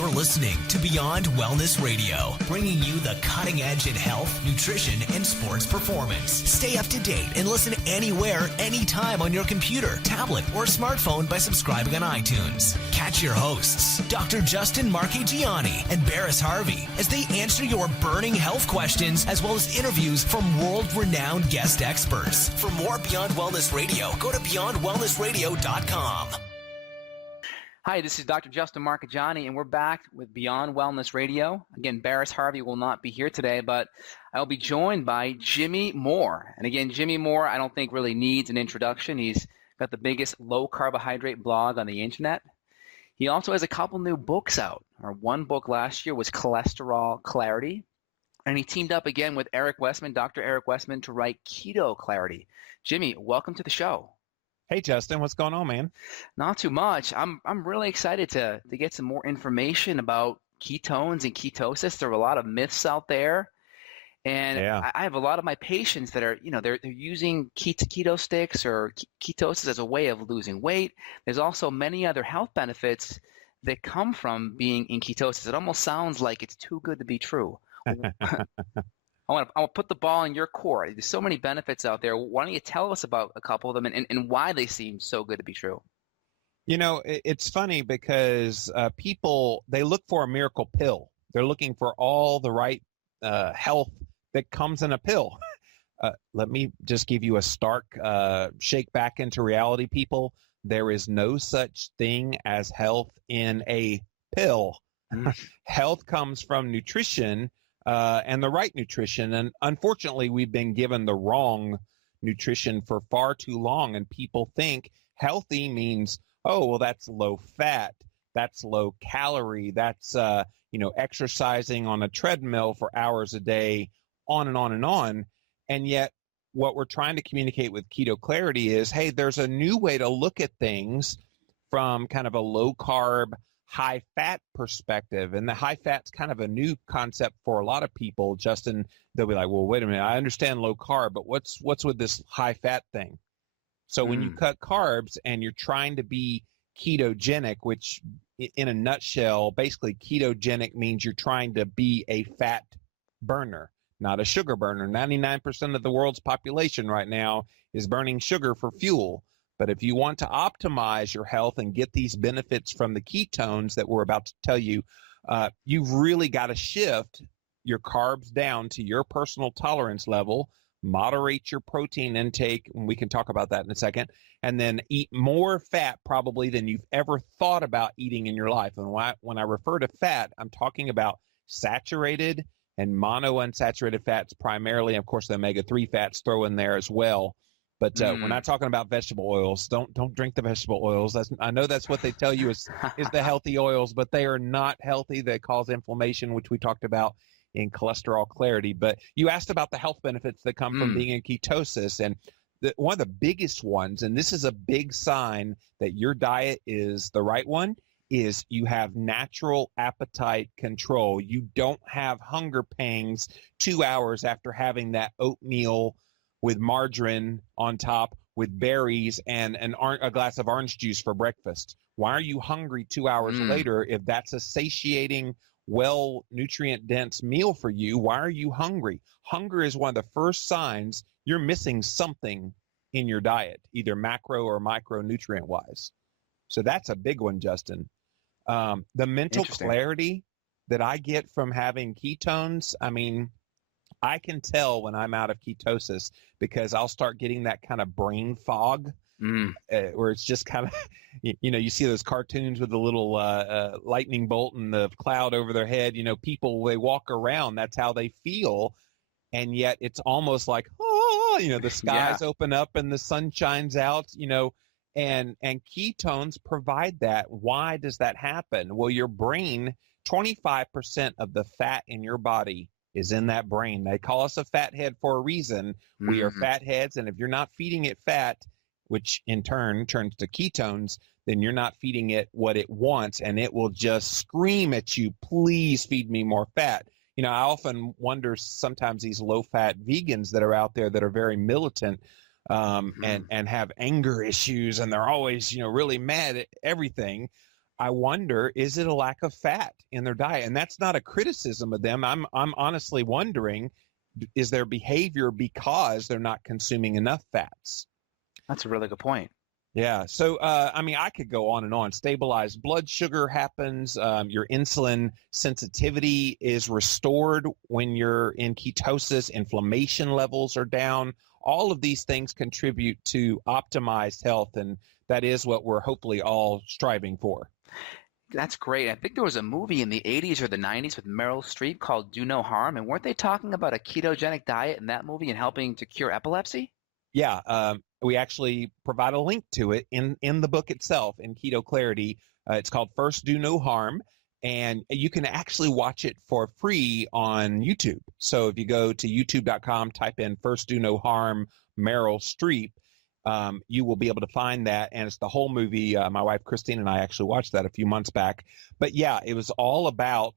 You're listening to Beyond Wellness Radio, bringing you the cutting edge in health, nutrition, and sports performance. Stay up to date and listen anywhere, anytime on your computer, tablet, or smartphone by subscribing on iTunes. Catch your hosts, Dr. Justin Marchegiani and Barris Harvey, as they answer your burning health questions as well as interviews from world-renowned guest experts. For more Beyond Wellness Radio, go to beyondwellnessradio.com. Hi, this is Dr. Justin Marchegiani, and we're back with Beyond Wellness Radio. Again, Barris Harvey will not be here today, but I'll be joined by Jimmy Moore. And again, Jimmy Moore, I don't think really needs an introduction. He's got the biggest low-carbohydrate blog on the internet. He also has a couple new books out. One book last year was Cholesterol Clarity, and he teamed up again with Eric Westman, Dr. Eric Westman, to write Keto Clarity. Jimmy, welcome to the show. Hey, Justin, what's going on, man? Not too much. I'm really excited to get some more information about ketones and ketosis. There are a lot of myths out there, and I have a lot of my patients that are, they're using keto sticks or ketosis as a way of losing weight. There's also many other health benefits that come from being in ketosis. It almost sounds like it's too good to be true. I want to put the ball in your court. There's so many benefits out there. Why don't you tell us about a couple of them and why they seem so good to be true? It's funny because people, they look for a miracle pill. They're looking for all the right health that comes in a pill. Let me just give you a stark shake back into reality, people. There is no such thing as health in a pill. Health comes from nutrition. And the right nutrition. And unfortunately, we've been given the wrong nutrition for far too long. And people think healthy means, oh, well, that's low fat, that's low calorie, that's, exercising on a treadmill for hours a day, on and on and on. And yet what we're trying to communicate with Keto Clarity is, hey, there's a new way to look at things from kind of a low carb, high fat perspective. And the high fat's kind of a new concept for a lot of people. Justin, they'll be like, well, wait a minute, I understand low carb, but what's with this high fat thing? So when you cut carbs and you're trying to be ketogenic, which in a nutshell, basically ketogenic means you're trying to be a fat burner, not a sugar burner. 99% of the world's population right now is burning sugar for fuel. But if you want to optimize your health and get these benefits from the ketones that we're about to tell you, you've really got to shift your carbs down to your personal tolerance level, moderate your protein intake, and we can talk about that in a second, and then eat more fat probably than you've ever thought about eating in your life. And when I refer to fat, I'm talking about saturated and monounsaturated fats primarily. Of course, the omega-3 fats throw in there as well. But we're not talking about vegetable oils. Don't drink the vegetable oils. I know that's what they tell you is the healthy oils, but they are not healthy. They cause inflammation, which we talked about in Cholesterol Clarity. But you asked about the health benefits that come from being in ketosis. And one of the biggest ones, and this is a big sign that your diet is the right one, is you have natural appetite control. You don't have hunger pangs 2 hours after having that oatmeal with margarine on top, with berries and a glass of orange juice for breakfast. Why are you hungry 2 hours later if that's a satiating, well, nutrient-dense meal for you? Why are you hungry? Hunger is one of the first signs you're missing something in your diet, either macro or micronutrient-wise. So that's a big one, Justin. The mental clarity that I get from having ketones, I mean, I can tell when I'm out of ketosis because I'll start getting that kind of brain fog where it's just kind of, you see those cartoons with the little lightning bolt and the cloud over their head. People, they walk around, that's how they feel. And yet it's almost like, the skies open up and the sun shines out, and ketones provide that. Why does that happen? Well, your brain, 25% of the fat in your body is in that brain. They call us a fat head for a reason. We are fat heads, and if you're not feeding it fat, which in turn turns to ketones, then you're not feeding it what it wants, and it will just scream at you, please feed me more fat. I often wonder sometimes these low-fat vegans that are out there that are very militant and have anger issues, and they're always, really mad at everything. I wonder, is it a lack of fat in their diet? And that's not a criticism of them. I'm honestly wondering, is their behavior because they're not consuming enough fats? That's a really good point. Yeah. So, I could go on and on. Stabilized blood sugar happens. Your insulin sensitivity is restored when you're in ketosis. Inflammation levels are down. All of these things contribute to optimized health, and that is what we're hopefully all striving for. That's great. I think there was a movie in the 80s or the 90s with Meryl Streep called Do No Harm, and weren't they talking about a ketogenic diet in that movie and helping to cure epilepsy? Yeah, we actually provide a link to it in the book itself in Keto Clarity. It's called First Do No Harm, and you can actually watch it for free on YouTube. So if you go to youtube.com, type in First Do No Harm Meryl Streep, you will be able to find that, and it's the whole movie. My wife Christine and I actually watched that a few months back. But yeah, it was all about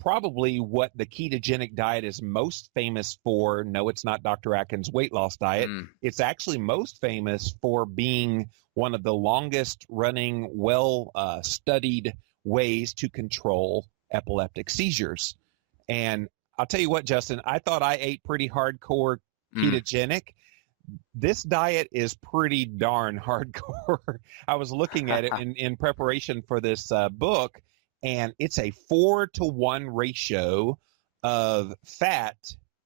probably what the ketogenic diet is most famous for. No, it's not Dr. Atkins' weight loss diet. It's actually most famous for being one of the longest running, well-studied ways to control epileptic seizures. And I'll tell you what, Justin, I thought I ate pretty hardcore ketogenic. This diet is pretty darn hardcore. I was looking at it in preparation for this book, and it's a 4-to-1 ratio of fat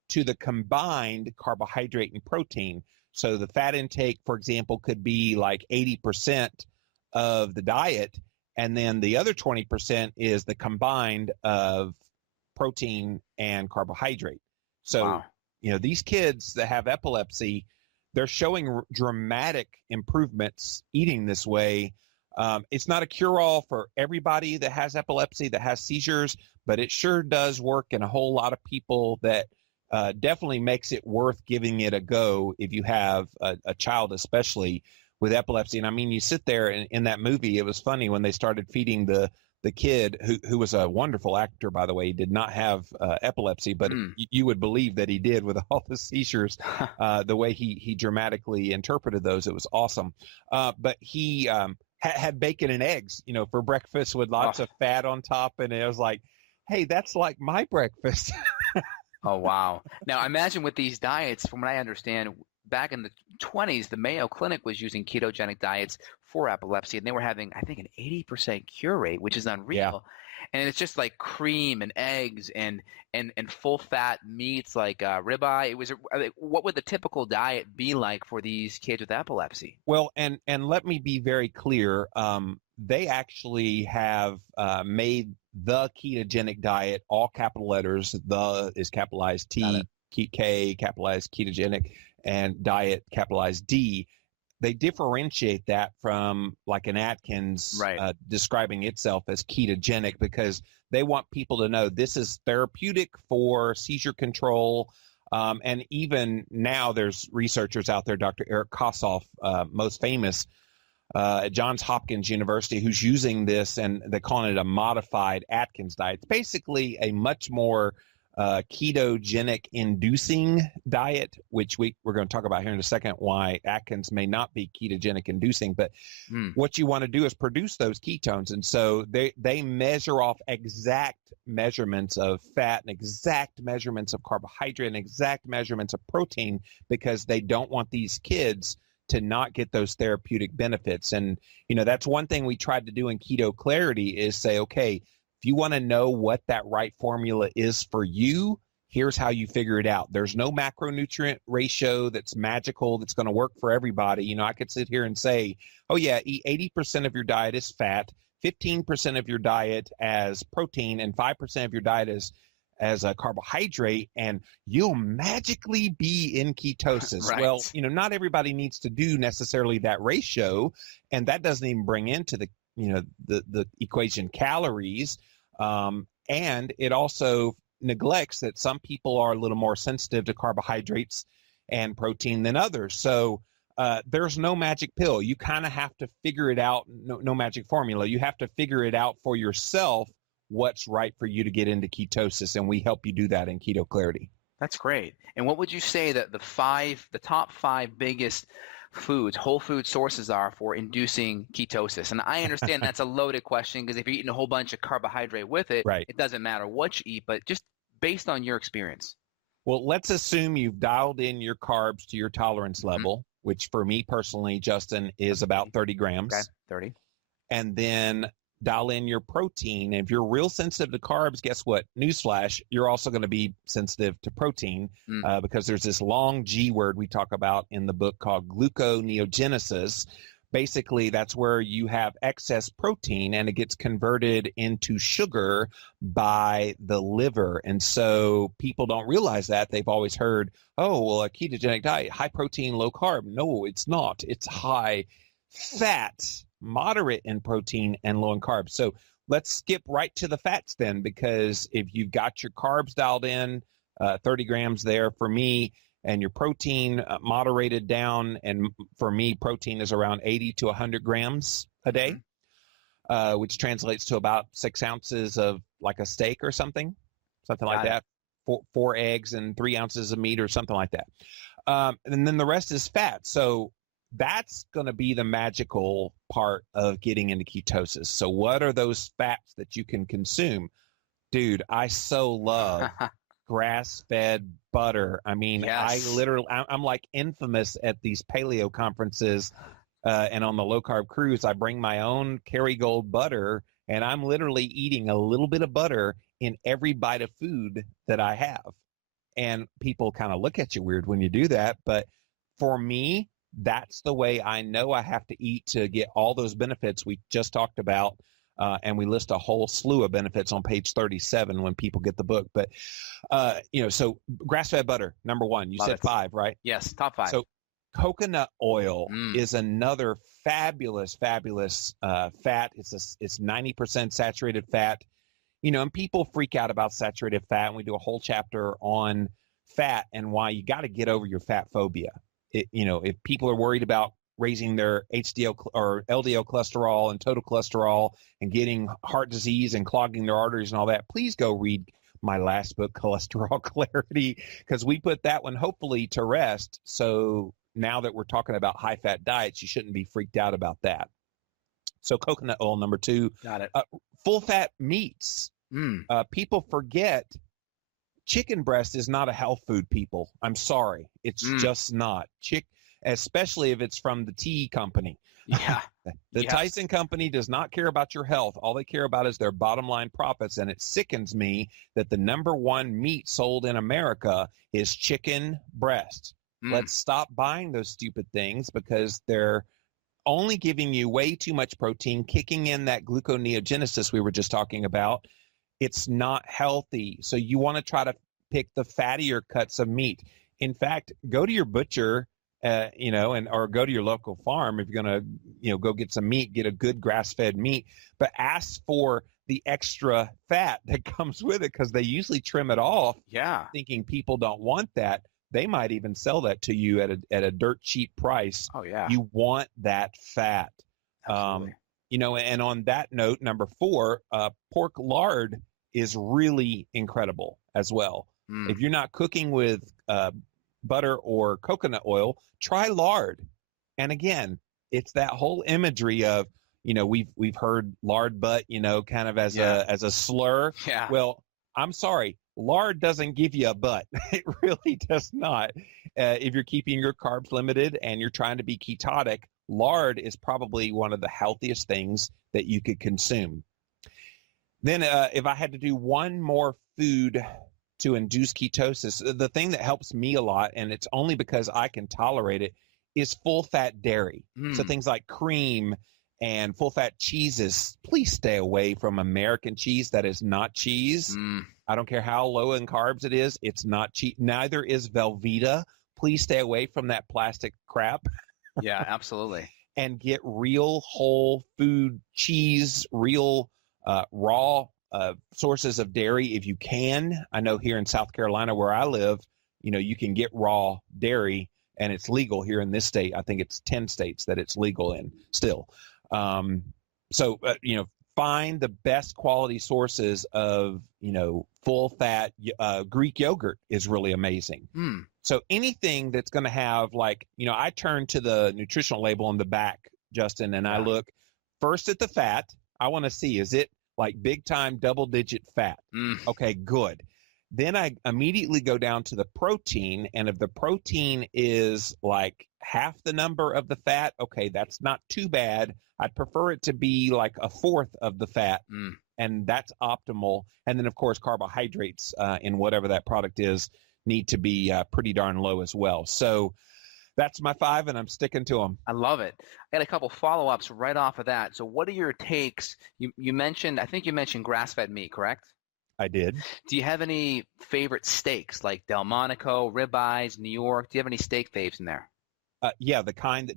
to the combined carbohydrate and protein. So the fat intake, for example, could be like 80% of the diet, and then the other 20% is the combined of protein and carbohydrate. So, Wow. These kids that have epilepsy, they're showing dramatic improvements eating this way. It's not a cure-all for everybody that has epilepsy, that has seizures, but it sure does work in a whole lot of people that definitely makes it worth giving it a go if you have a child, especially with epilepsy. And I mean, you sit there in that movie, it was funny when they started feeding the kid, who was a wonderful actor, by the way. He did not have epilepsy, but you would believe that he did with all the seizures, the way he dramatically interpreted those. It was awesome. But he had bacon and eggs, for breakfast with lots of fat on top. And it was like, hey, that's like my breakfast. Oh, wow. Now, imagine with these diets, from what I understand, back in the 20s, the Mayo Clinic was using ketogenic diets for epilepsy, and they were having, I think, an 80% cure rate, which is unreal. Yeah. And it's just like cream and eggs and full-fat meats like ribeye. What would the typical diet be like for these kids with epilepsy? Well, and let me be very clear. They actually have made the ketogenic diet, all capital letters. The is capitalized T, K, capitalized ketogenic, and diet, capitalized D. They differentiate that from like an Atkins, right, describing itself as ketogenic, because they want people to know this is therapeutic for seizure control. And even now there's researchers out there, Dr. Eric Kossoff, most famous, at Johns Hopkins University, who's using this, and they're calling it a modified Atkins diet. It's basically a much more ketogenic inducing diet, which we're going to talk about here in a second, why Atkins may not be ketogenic inducing. But what you want to do is produce those ketones. And so they measure off exact measurements of fat and exact measurements of carbohydrate and exact measurements of protein, because they don't want these kids to not get those therapeutic benefits. And, that's one thing we tried to do in Keto Clarity is say, okay, if you want to know what that right formula is for you, here's how you figure it out. There's no macronutrient ratio that's magical that's going to work for everybody. I could sit here and say, oh yeah, eat 80% of your diet as fat, 15% of your diet as protein, and 5% of your diet as a carbohydrate, and you'll magically be in ketosis. Right. Well, not everybody needs to do necessarily that ratio, and that doesn't even bring into the equation calories. And it also neglects that some people are a little more sensitive to carbohydrates and protein than others. So there's no magic pill. You kind of have to figure it out. No magic formula. You have to figure it out for yourself, what's right for you to get into ketosis, and we help you do that in Keto Clarity. That's great. And what would you say that the top five biggest foods, whole food sources are for inducing ketosis? And I understand that's a loaded question because if you're eating a whole bunch of carbohydrate with it, Right. it doesn't matter what you eat, but just based on your experience. Well, let's assume you've dialed in your carbs to your tolerance level, which for me personally, Justin, is about 30 grams. Okay, 30. And then dial in your protein. If you're real sensitive to carbs, guess what? Newsflash, you're also going to be sensitive to protein because there's this long G word we talk about in the book called gluconeogenesis. Basically, that's where you have excess protein and it gets converted into sugar by the liver. And so people don't realize that. They've always heard, oh, well, a ketogenic diet, high protein, low carb. No, it's not. It's high fat, moderate in protein, and low in carbs. So let's skip right to the fats then, because if you've got your carbs dialed in, 30 grams there for me, and your protein moderated down, and for me, protein is around 80 to 100 grams a day, which translates to about 6 ounces of like a steak or something like that, 4 eggs and 3 ounces of meat or something like that. And then the rest is fat. So that's going to be the magical part of getting into ketosis. So what are those fats that you can consume? Dude, I so love grass-fed butter. I mean, yes. I'm like infamous at these paleo conferences and on the low-carb cruise. I bring my own Kerrygold butter, and I'm literally eating a little bit of butter in every bite of food that I have. And people kind of look at you weird when you do that. But for me, that's the way I know I have to eat to get all those benefits we just talked about. And we list a whole slew of benefits on page 37 when people get the book. But, so grass-fed butter, number one. You said 5, right? Yes, top 5. So coconut oil is another fabulous fat. It's 90% saturated fat. And people freak out about saturated fat, and we do a whole chapter on fat and why you got to get over your fat phobia. If people are worried about raising their HDL or LDL cholesterol and total cholesterol and getting heart disease and clogging their arteries and all that, please go read my last book, Cholesterol Clarity, because we put that one hopefully to rest. So now that we're talking about high-fat diets, you shouldn't be freaked out about that. So coconut oil, number 2. Got it. Full-fat meats. People forget chicken breast is not a health food, people. I'm sorry. It's just not. Especially if it's from the tea company. Yeah. The Tyson company does not care about your health. All they care about is their bottom line profits. And it sickens me that the number one meat sold in America is chicken breast. Let's stop buying those stupid things because they're only giving you way too much protein, kicking in that gluconeogenesis we were just talking about. It's not healthy. So you want to try to pick the fattier cuts of meat. In fact, go to your butcher, or go to your local farm if you're going to, go get some meat, get a good grass-fed meat, but ask for the extra fat that comes with it because they usually trim it off. Yeah. Thinking people don't want that. They might even sell that to you at a dirt cheap price. Oh yeah. You want that fat. Absolutely. And on that note, number 4, pork lard is really incredible as well. If you're not cooking with butter or coconut oil, try lard. And again, it's that whole imagery of, we've heard lard butt, kind of as a slur. Yeah. Well, I'm sorry, lard doesn't give you a butt. It really does not. If you're keeping your carbs limited and you're trying to be ketotic, lard is probably one of the healthiest things that you could consume. Then if I had to do one more food to induce ketosis, the thing that helps me a lot, and it's only because I can tolerate it, is full-fat dairy. So things like cream and full-fat cheeses. Please stay away from American cheese that is not cheese. I don't care how low in carbs it is. It's not cheese. Neither is Velveeta. Please stay away from that plastic crap. Yeah, absolutely. And get real whole food cheese, real raw sources of dairy if you can. I know here in South Carolina where I live, you can get raw dairy and it's legal here in this state. I think it's 10 states that it's legal in still. find the best quality sources of, full fat Greek yogurt is really amazing. So anything that's going to have I turn to the nutritional label on the back, Justin, and I look first at the fat. I want to see, is it like big time double digit fat? Okay, good. Then I immediately go down to the protein. And if the protein is like half the number of the fat, okay, that's not too bad. I'd prefer it to be like a fourth of the fat. And that's optimal. And then, of course, carbohydrates in whatever that product is need to be pretty darn low as well. So that's my 5, and I'm sticking to them. I love it. I got a couple follow-ups right off of that. So what are your takes? You mentioned, I think you mentioned grass-fed meat, correct? I did. Do you have any favorite steaks like Delmonico, ribeyes, New York? Do you have any steak faves in there? Yeah, the kind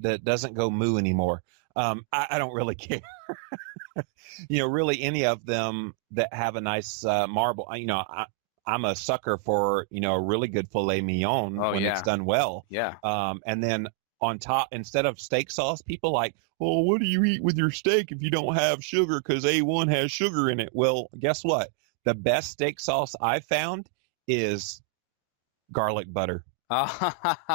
that doesn't go moo anymore. I don't really care. Really any of them that have a nice marble. I'm a sucker for a really good filet mignon when it's done well. Yeah. And then on top, instead of steak sauce, people like, well, what do you eat with your steak if you don't have sugar? Because A1 has sugar in it. Well, guess what? The best steak sauce I found is garlic butter. I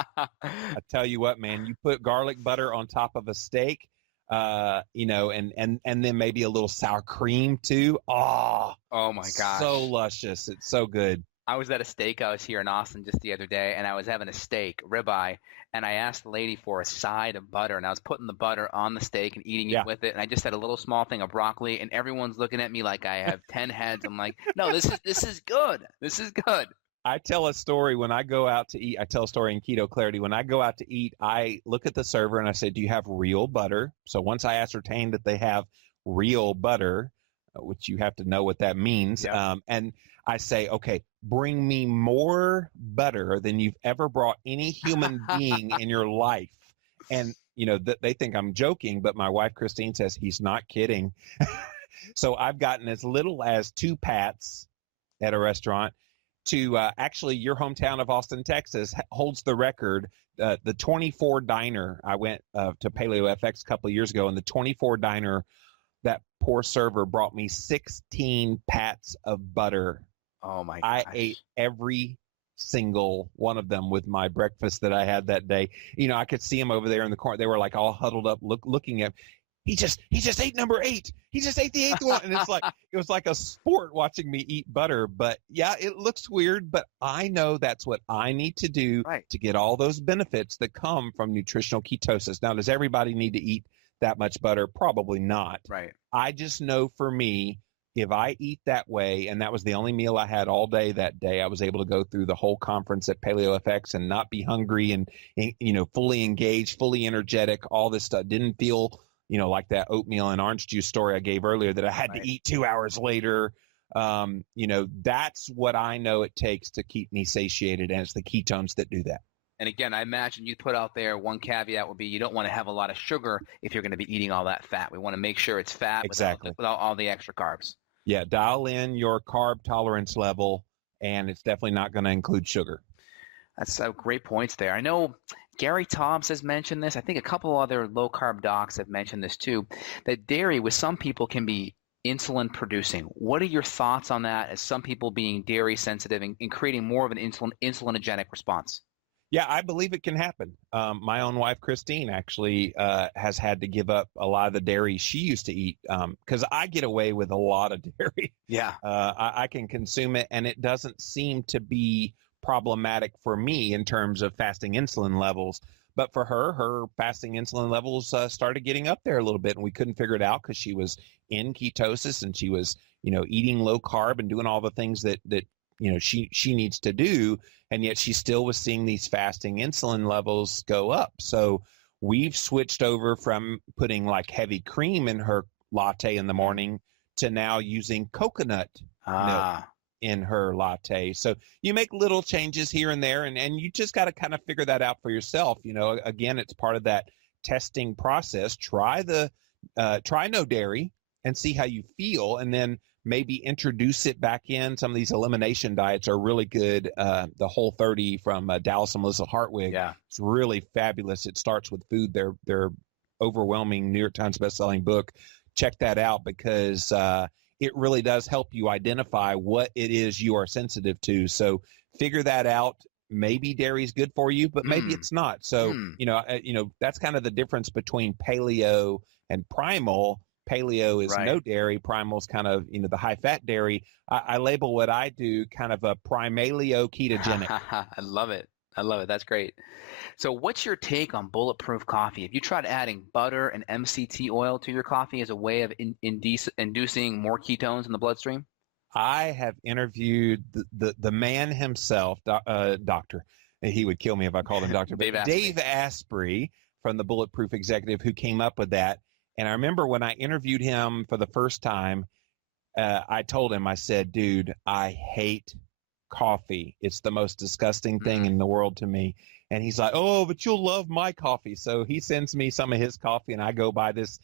tell you what, man, you put garlic butter on top of a steak, and then maybe a little sour cream too. Oh my gosh. So luscious. It's so good. I was at a steakhouse here in Austin just the other day, and I was having a steak, ribeye, and I asked the lady for a side of butter, and I was putting the butter on the steak and eating it with it, and I just had a little small thing of broccoli, and everyone's looking at me like I have 10 heads. I'm like, no, this is good. This is good. I tell a story when I go out to eat. I tell a story in Keto Clarity. When I go out to eat, I look at the server and I say, do you have real butter? So once I ascertain that they have real butter, which you have to know what that means, and I say, okay, bring me more butter than you've ever brought any human being in your life. And, they think I'm joking, but my wife, Christine, says he's not kidding. So I've gotten as little as 2 pats at a restaurant to actually your hometown of Austin, Texas holds the record. The 24 diner, I went to Paleo FX a couple of years ago, and the 24 diner, that poor server brought me 16 pats of butter. Oh my gosh. I ate every single one of them with my breakfast that I had that day. I could see them over there in the corner. They were like all huddled up looking at, he just ate number 8. He just ate the 8th one. And it was like a sport watching me eat butter. But yeah, it looks weird, but I know that's what I need to do to get all those benefits that come from nutritional ketosis. Now, does everybody need to eat that much butter? Probably not. Right. I just know for me, if I eat that way, and that was the only meal I had all day that day, I was able to go through the whole conference at Paleo FX and not be hungry and fully engaged, fully energetic, all this stuff. Didn't feel like that oatmeal and orange juice story I gave earlier that I had to eat 2 hours later. That's what I know it takes to keep me satiated, and it's the ketones that do that. And again, I imagine you put out there one caveat would be you don't want to have a lot of sugar if you're going to be eating all that fat. We want to make sure it's fat without all the extra carbs. Yeah, dial in your carb tolerance level, and it's definitely not going to include sugar. That's great points there. I know Gary Taubes has mentioned this. I think a couple other low-carb docs have mentioned this too, that dairy with some people can be insulin producing. What are your thoughts on that as some people being dairy sensitive and creating more of an insulinogenic response? Yeah, I believe it can happen. My own wife, Christine, actually has had to give up a lot of the dairy she used to eat because I get away with a lot of dairy. Yeah. I can consume it, and it doesn't seem to be problematic for me in terms of fasting insulin levels. But for her fasting insulin levels started getting up there a little bit, and we couldn't figure it out because she was in ketosis and she was, eating low carb and doing all the things that she needs to do, and yet she still was seeing these fasting insulin levels go up. So we've switched over from putting like heavy cream in her latte in the morning to now using coconut milk in her latte. So you make little changes here and there, and you just got to kind of figure that out for yourself. Again, it's part of that testing process. Try no dairy and see how you feel, and then maybe introduce it back in. Some of these elimination diets are really good. The Whole30 from Dallas and Melissa Hartwig. Yeah. It's really fabulous. It starts with food. Their overwhelming New York Times bestselling book check that out because it really does help you identify what it is you are sensitive to. So figure that out. Maybe dairy is good for you, but maybe it's not. So, that's kind of the difference between paleo and primal. Paleo is no dairy. Primal is kind of, the high fat dairy. I label what I do kind of a primaleo ketogenic. I love it. That's great. So what's your take on Bulletproof Coffee? Have you tried adding butter and MCT oil to your coffee as a way of inducing more ketones in the bloodstream? I have interviewed the man himself, doctor. He would kill me if I called him doctor. But Dave Asprey from the Bulletproof Executive, who came up with that. And I remember when I interviewed him for the first time, I told him, I said, dude, I hate coffee. It's the most disgusting thing in the world to me. And he's like, oh, but you'll love my coffee. So he sends me some of his coffee, and I go buy this,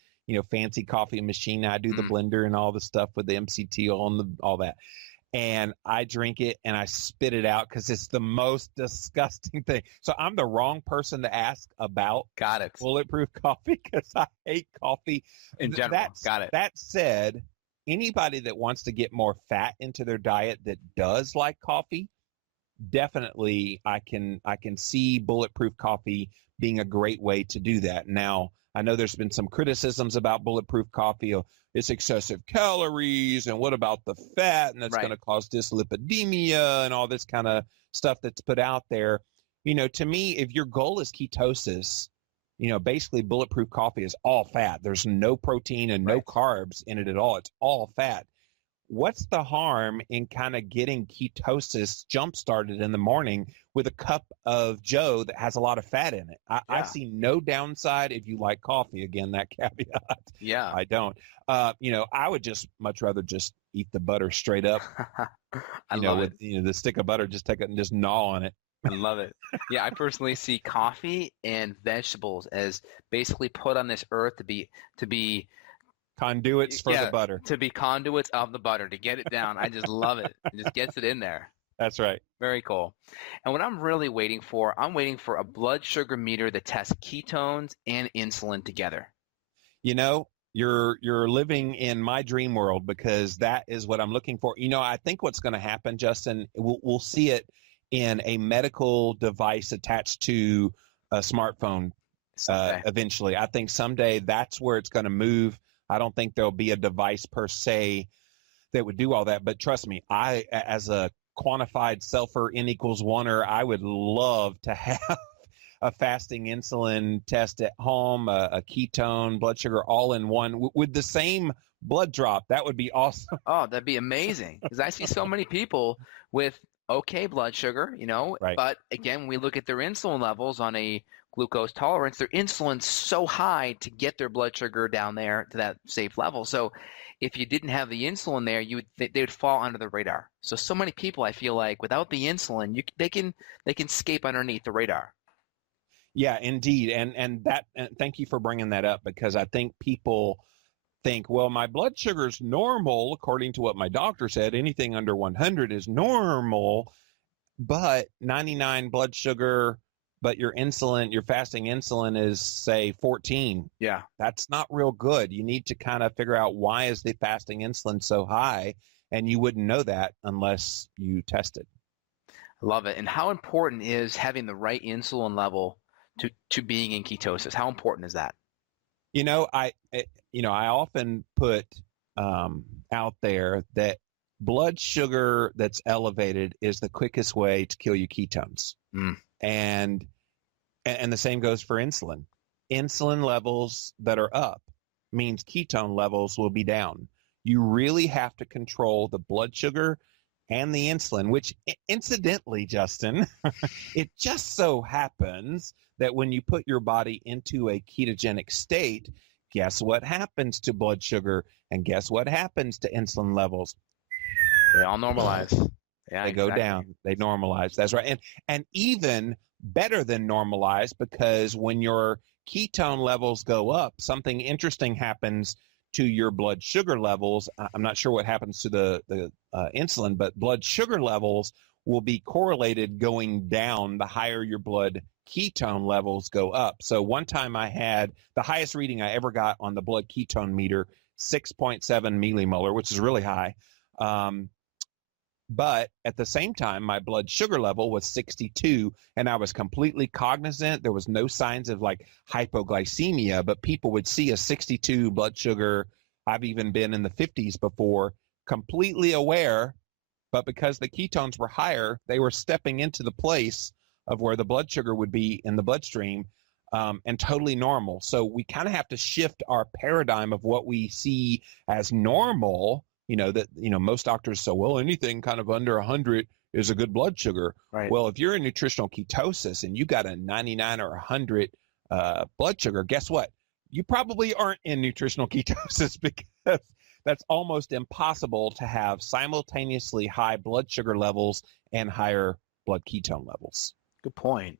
fancy coffee machine. I do the blender and all the stuff with the MCT oil and all that. And I drink it and I spit it out because it's the most disgusting thing. So I'm the wrong person to ask about Bulletproof Coffee because I hate coffee in general. That said, anybody that wants to get more fat into their diet that does like coffee, definitely I can see Bulletproof Coffee being a great way to do that. Now, I know there's been some criticisms about Bulletproof Coffee. It's excessive calories, and what about the fat? And that's going to cause dyslipidemia and all this kind of stuff that's put out there. To me, if your goal is ketosis, basically Bulletproof Coffee is all fat. There's no protein and no carbs in it at all. It's all fat. What's the harm in kind of getting ketosis jump-started in the morning with a cup of Joe that has a lot of fat in it? I see no downside if you like coffee. Again, that caveat. Yeah. I don't. I would just much rather just eat the butter straight up. I love it. The stick of butter, just take it and just gnaw on it. I love it. Yeah, I personally see coffee and vegetables as basically put on this earth to be conduits for the butter. To be conduits of the butter, to get it down. I just love it. It just gets it in there. That's right. Very cool. And what I'm really waiting for a blood sugar meter that tests ketones and insulin together. You're living in my dream world because that is what I'm looking for. I think what's going to happen, Justin, we'll see it in a medical device attached to a smartphone eventually. I think someday that's where it's going to move. I don't think there'll be a device per se that would do all that. But trust me, I, as a quantified selfer N=1er, I would love to have a fasting insulin test at home, a ketone, blood sugar, all in one with the same blood drop. That would be awesome. Oh, that'd be amazing. Because I see so many people with okay blood sugar, but again, we look at their insulin levels on a glucose tolerance. Their insulin's so high to get their blood sugar down there to that safe level. So if you didn't have the insulin there, they would fall under the radar. So many people, I feel like, without the insulin, they can escape underneath the radar. Yeah, indeed. And thank you for bringing that up because I think people think, well, my blood sugar's normal according to what my doctor said. Anything under 100 is normal, but 99 blood sugar, but your fasting insulin is, say, 14. Yeah. That's not real good. You need to kind of figure out why is the fasting insulin so high, and you wouldn't know that unless you test it. I love it. And how important is having the right insulin level to being in ketosis? How important is that? I often put out there that blood sugar that's elevated is the quickest way to kill your ketones. And the same goes for insulin. Insulin levels that are up means ketone levels will be down. You really have to control the blood sugar and the insulin, which incidentally, Justin, it just so happens that when you put your body into a ketogenic state, guess what happens to blood sugar and guess what happens to insulin levels? They all normalize. Yeah, they go down. They normalize. That's right. And even better than normalize, because when your ketone levels go up, something interesting happens to your blood sugar levels. I'm not sure what happens to the insulin, but blood sugar levels will be correlated going down the higher your blood ketone levels go up. So one time I had the highest reading I ever got on the blood ketone meter, 6.7 millimolar, which is really high. But at the same time, my blood sugar level was 62, and I was completely cognizant. There was no signs of like hypoglycemia, but people would see a 62 blood sugar. I've even been in the 50s before, completely aware. But because the ketones were higher, they were stepping into the place of where the blood sugar would be in the bloodstream, and totally normal. So we kind of have to shift our paradigm of what we see as normal. Most doctors say, well, anything kind of under 100 is a good blood sugar. Right. Well, if you're in nutritional ketosis and you got a 99 or 100 blood sugar, guess what? You probably aren't in nutritional ketosis, because that's almost impossible to have simultaneously high blood sugar levels and higher blood ketone levels. Good point.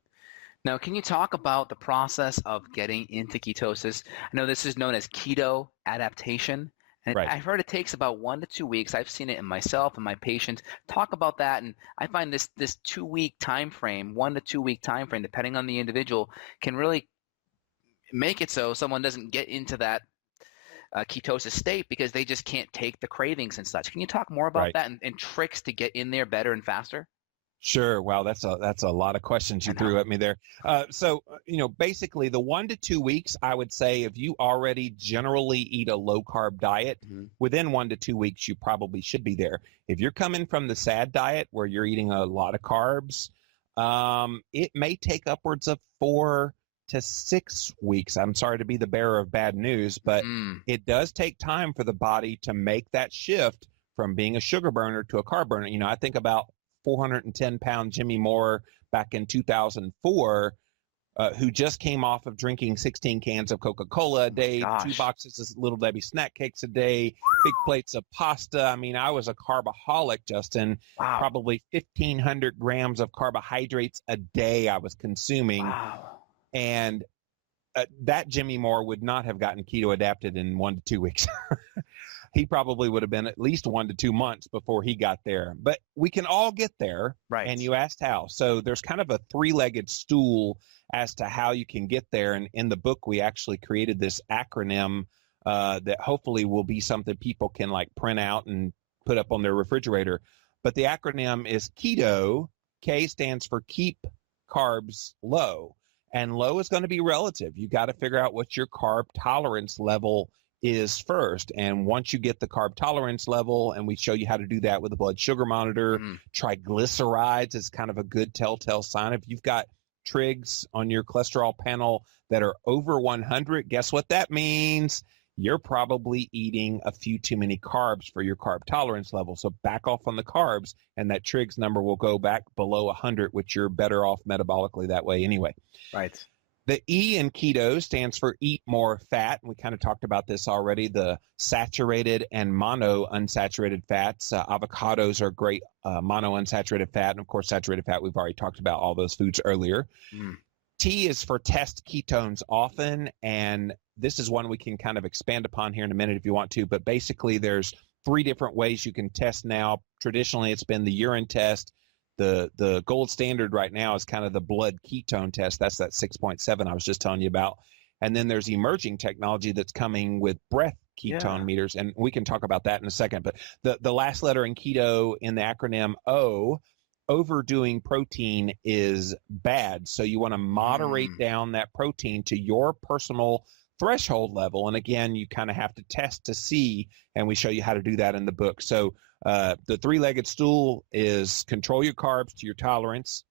Now, can you talk about the process of getting into ketosis? I know this is known as keto adaptation. And right. I've heard it takes about 1 to 2 weeks. I've seen it in myself and my patients. Talk about that. And I find this 2-week time frame, 1 to 2 week time frame, depending on the individual, can really make it so someone doesn't get into that ketosis state because they just can't take the cravings and such. Can you talk more about that and tricks to get in there better and faster? Sure. Wow, that's a lot of questions you threw at me there. So basically the 1 to 2 weeks, I would say if you already generally eat a low carb diet, within 1 to 2 weeks, you probably should be there. If you're coming from the SAD diet where you're eating a lot of carbs, it may take upwards of 4 to 6 weeks. I'm sorry to be the bearer of bad news, but it does take time for the body to make that shift from being a sugar burner to a carb burner. I think about 410-pound Jimmy Moore back in 2004, who just came off of drinking 16 cans of Coca-Cola a day, 2 boxes of Little Debbie snack cakes a day, big plates of pasta. I mean, I was a carbaholic, Justin. Wow. Probably 1,500 grams of carbohydrates a day I was consuming. Wow. And that Jimmy Moore would not have gotten keto adapted in 1 to 2 weeks. He probably would have been at least 1 to 2 months before he got there. But we can all get there. Right. And you asked how. So there's kind of a 3-legged stool as to how you can get there. And in the book, we actually created this acronym that hopefully will be something people can like print out and put up on their refrigerator. But the acronym is KETO. K stands for keep carbs low. And low is going to be relative. You got to figure out what your carb tolerance level is first. And once you get the carb tolerance level, and we show you how to do that with a blood sugar monitor, triglycerides is kind of a good telltale sign. If you've got trigs on your cholesterol panel that are over 100, guess what that means? You're probably eating a few too many carbs for your carb tolerance level. So back off on the carbs, and that trigs number will go back below 100, which you're better off metabolically that way anyway. Right. The E in keto stands for eat more fat. We kind of talked about this already, the saturated and monounsaturated fats. Avocados are great monounsaturated fat. And, of course, saturated fat, we've already talked about all those foods earlier. T is for test ketones often, and this is one we can kind of expand upon here in a minute if you want to, but basically there's 3 different ways you can test now. Traditionally, it's been the urine test. The gold standard right now is kind of the blood ketone test. That's that 6.7 I was just telling you about. And then there's emerging technology that's coming with breath ketone meters, and we can talk about that in a second. But the last letter in keto in the acronym O, overdoing protein is bad. So you want to moderate down that protein to your personal threshold level. And again, you kind of have to test to see, and we show you how to do that in the book. So the 3-legged stool is control your carbs to your tolerance,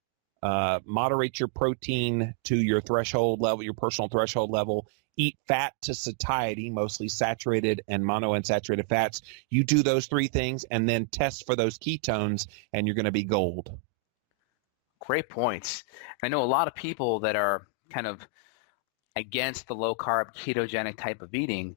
moderate your protein to your threshold level, your personal threshold level, eat fat to satiety, mostly saturated and monounsaturated fats. You do those 3 things and then test for those ketones, and you're going to be gold. Great points. I know a lot of people that are kind of against the low carb ketogenic type of eating.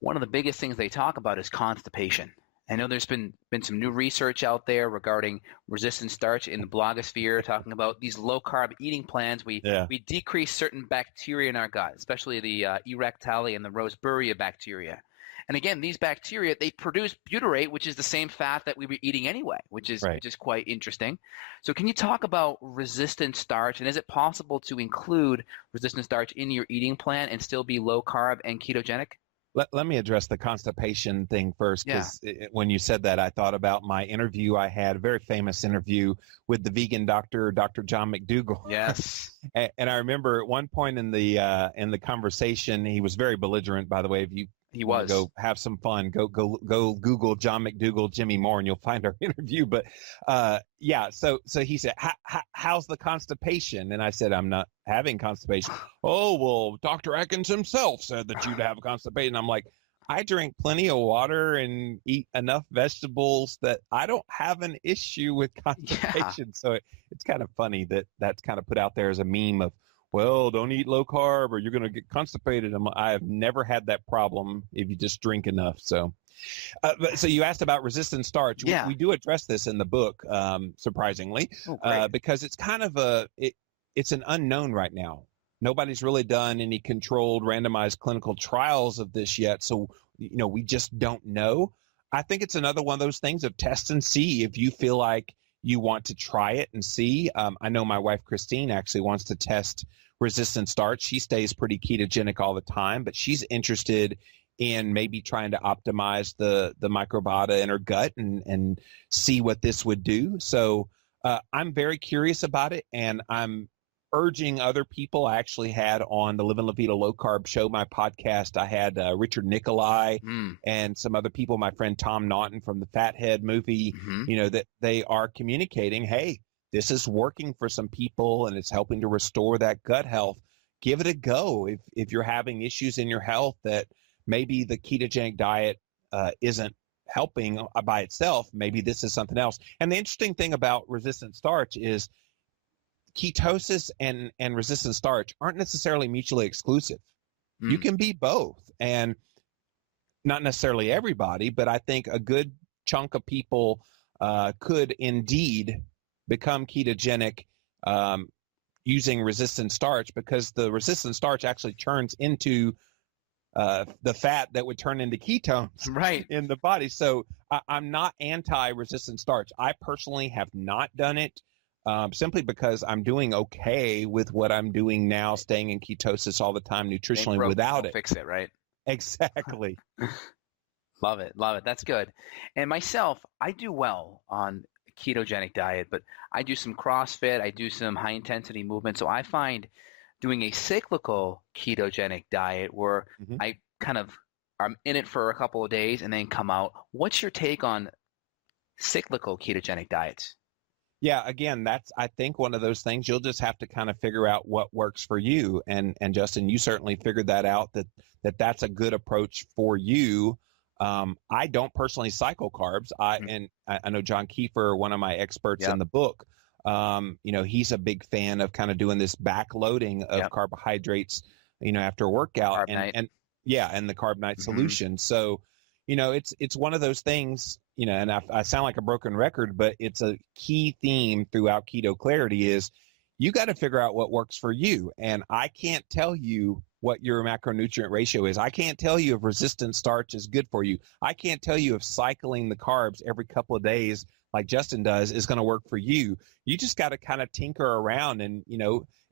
One of the biggest things they talk about is constipation. I know there's been some new research out there regarding resistant starch in the blogosphere, talking about these low-carb eating plans. We decrease certain bacteria in our gut, especially the E. rectale and the Roseburia bacteria. And again, these bacteria, they produce butyrate, which is the same fat that we were eating anyway, which is quite interesting. So can you talk about resistant starch, and is it possible to include resistant starch in your eating plan and still be low-carb and ketogenic? Let me address the constipation thing first, because when you said that, I thought about my interview I had, a very famous interview with the vegan doctor, Dr. John McDougall. Yes. And I remember at one point in the conversation, he was very belligerent, by the way. If you want to go have some fun, go Google John McDougall, Jimmy Moore, and you'll find our interview. But so he said, how's the constipation? And I said, I'm not having constipation. Oh, well, Dr. Atkins himself said that you'd have constipation. I'm like, I drink plenty of water and eat enough vegetables that I don't have an issue with constipation. Yeah. So it's kind of funny that that's kind of put out there as a meme of, well, don't eat low carb or you're going to get constipated. I have never had that problem if you just drink enough. So you asked about resistant starch. Yeah. We do address this in the book, surprisingly, because it's kind of it's an unknown right now. Nobody's really done any controlled randomized clinical trials of this yet. So, we just don't know. I think it's another one of those things of test and see if you feel like you want to try it and see. I know my wife, Christine, actually wants to test resistant starch. She stays pretty ketogenic all the time, but she's interested in maybe trying to optimize the microbiota in her gut and see what this would do. So I'm very curious about it, and I'm urging other people. I actually had on the Live and La Vida Low Carb show, my podcast, I had Richard Nicolai and some other people, my friend Tom Naughton from the Fathead movie, that they are communicating, hey, this is working for some people and it's helping to restore that gut health. Give it a go. If you're having issues in your health that maybe the ketogenic diet isn't helping by itself, maybe this is something else. And the interesting thing about resistant starch is ketosis and resistant starch aren't necessarily mutually exclusive. You can be both, and not necessarily everybody, but I think a good chunk of people could indeed become ketogenic using resistant starch, because the resistant starch actually turns into the fat that would turn into ketones in the body. So I'm not anti-resistant starch. I personally have not done it. Simply because I'm doing okay with what I'm doing now, staying in ketosis all the time nutritionally without it. Fix it, right? Exactly. Love it. That's good. And myself, I do well on a ketogenic diet, but I do some CrossFit, I do some high intensity movement. So I find doing a cyclical ketogenic diet where I I'm in it for a couple of days and then come out. What's your take on cyclical ketogenic diets? Yeah, again, that's, I think, one of those things you'll just have to kind of figure out what works for you. And Justin, you certainly figured that out, that's a good approach for you. I don't personally cycle carbs. And I know John Kiefer, one of my experts in the book, he's a big fan of kind of doing this backloading of carbohydrates, after a workout and the carb night solution. So, it's one of those things, and I sound like a broken record, but it's a key theme throughout Keto Clarity is you got to figure out what works for you. And I can't tell you what your macronutrient ratio is. I can't tell you if resistant starch is good for you. I can't tell you if cycling the carbs every couple of days like Justin does is going to work for you. You just got to kind of tinker around and,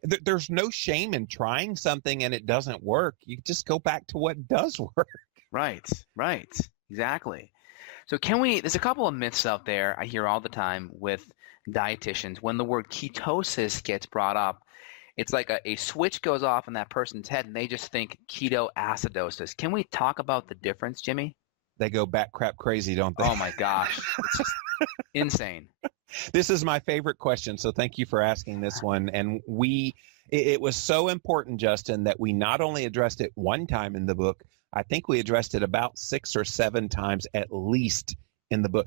there's no shame in trying something and it doesn't work. You just go back to what does work. Right. Exactly. So there's a couple of myths out there I hear all the time with dietitians. When the word ketosis gets brought up, it's like a switch goes off in that person's head and they just think ketoacidosis. Can we talk about the difference, Jimmy? They go bat crap crazy, don't they? Oh my gosh. It's just insane. This is my favorite question, so thank you for asking this one. And it was so important, Justin, that we not only addressed it one time in the book, I think we addressed it about 6 or 7 times at least in the book.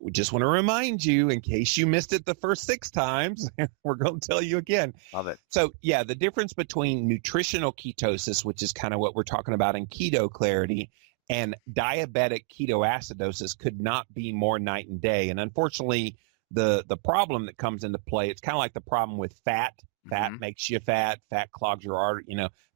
We just want to remind you, in case you missed it the first 6 times, we're going to tell you again. Love it. So, the difference between nutritional ketosis, which is kind of what we're talking about in Keto Clarity, and diabetic ketoacidosis could not be more night and day. And unfortunately, the problem that comes into play, it's kind of like the problem with fat. Fat makes you fat. Fat clogs your artery.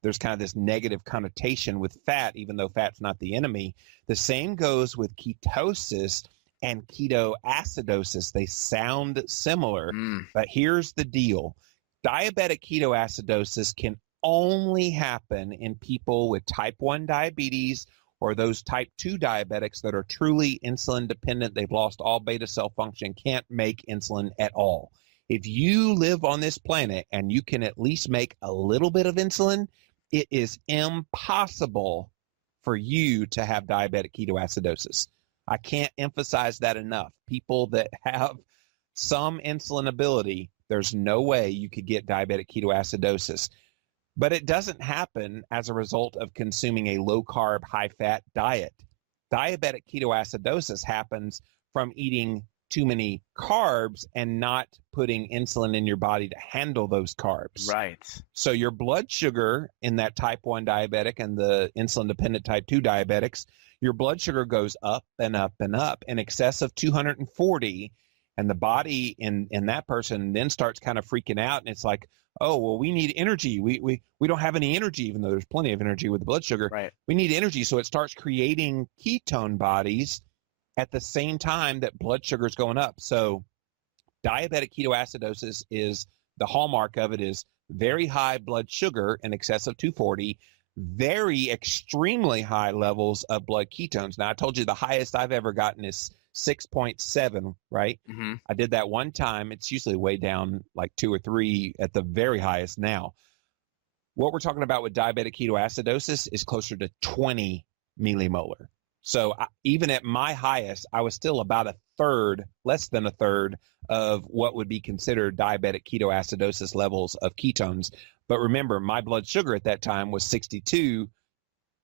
There's kind of this negative connotation with fat, even though fat's not the enemy. The same goes with ketosis and ketoacidosis. They sound similar, but here's the deal. Diabetic ketoacidosis can only happen in people with type 1 diabetes or those type 2 diabetics that are truly insulin dependent. They've lost all beta cell function, can't make insulin at all. If you live on this planet and you can at least make a little bit of insulin, it is impossible for you to have diabetic ketoacidosis. I can't emphasize that enough. People that have some insulin ability, there's no way you could get diabetic ketoacidosis. But it doesn't happen as a result of consuming a low-carb, high-fat diet. Diabetic ketoacidosis happens from eating too many carbs and not putting insulin in your body to handle those carbs. Right. So your blood sugar in that type 1 diabetic and the insulin-dependent type 2 diabetics, your blood sugar goes up and up and up in excess of 240, and the body in that person then starts kind of freaking out, and it's like, oh, well, we need energy. We don't have any energy, even though there's plenty of energy with the blood sugar. Right. We need energy. So it starts creating ketone bodies at the same time that blood sugar is going up. So diabetic ketoacidosis is, the hallmark of it is very high blood sugar in excess of 240, very extremely high levels of blood ketones. Now, I told you the highest I've ever gotten is 6.7, right? Mm-hmm. I did that one time. It's usually way down like 2 or 3 at the very highest now. What we're talking about with diabetic ketoacidosis is closer to 20 millimolar. So even at my highest, I was still about a third, less than a third of what would be considered diabetic ketoacidosis levels of ketones. But remember, my blood sugar at that time was 62.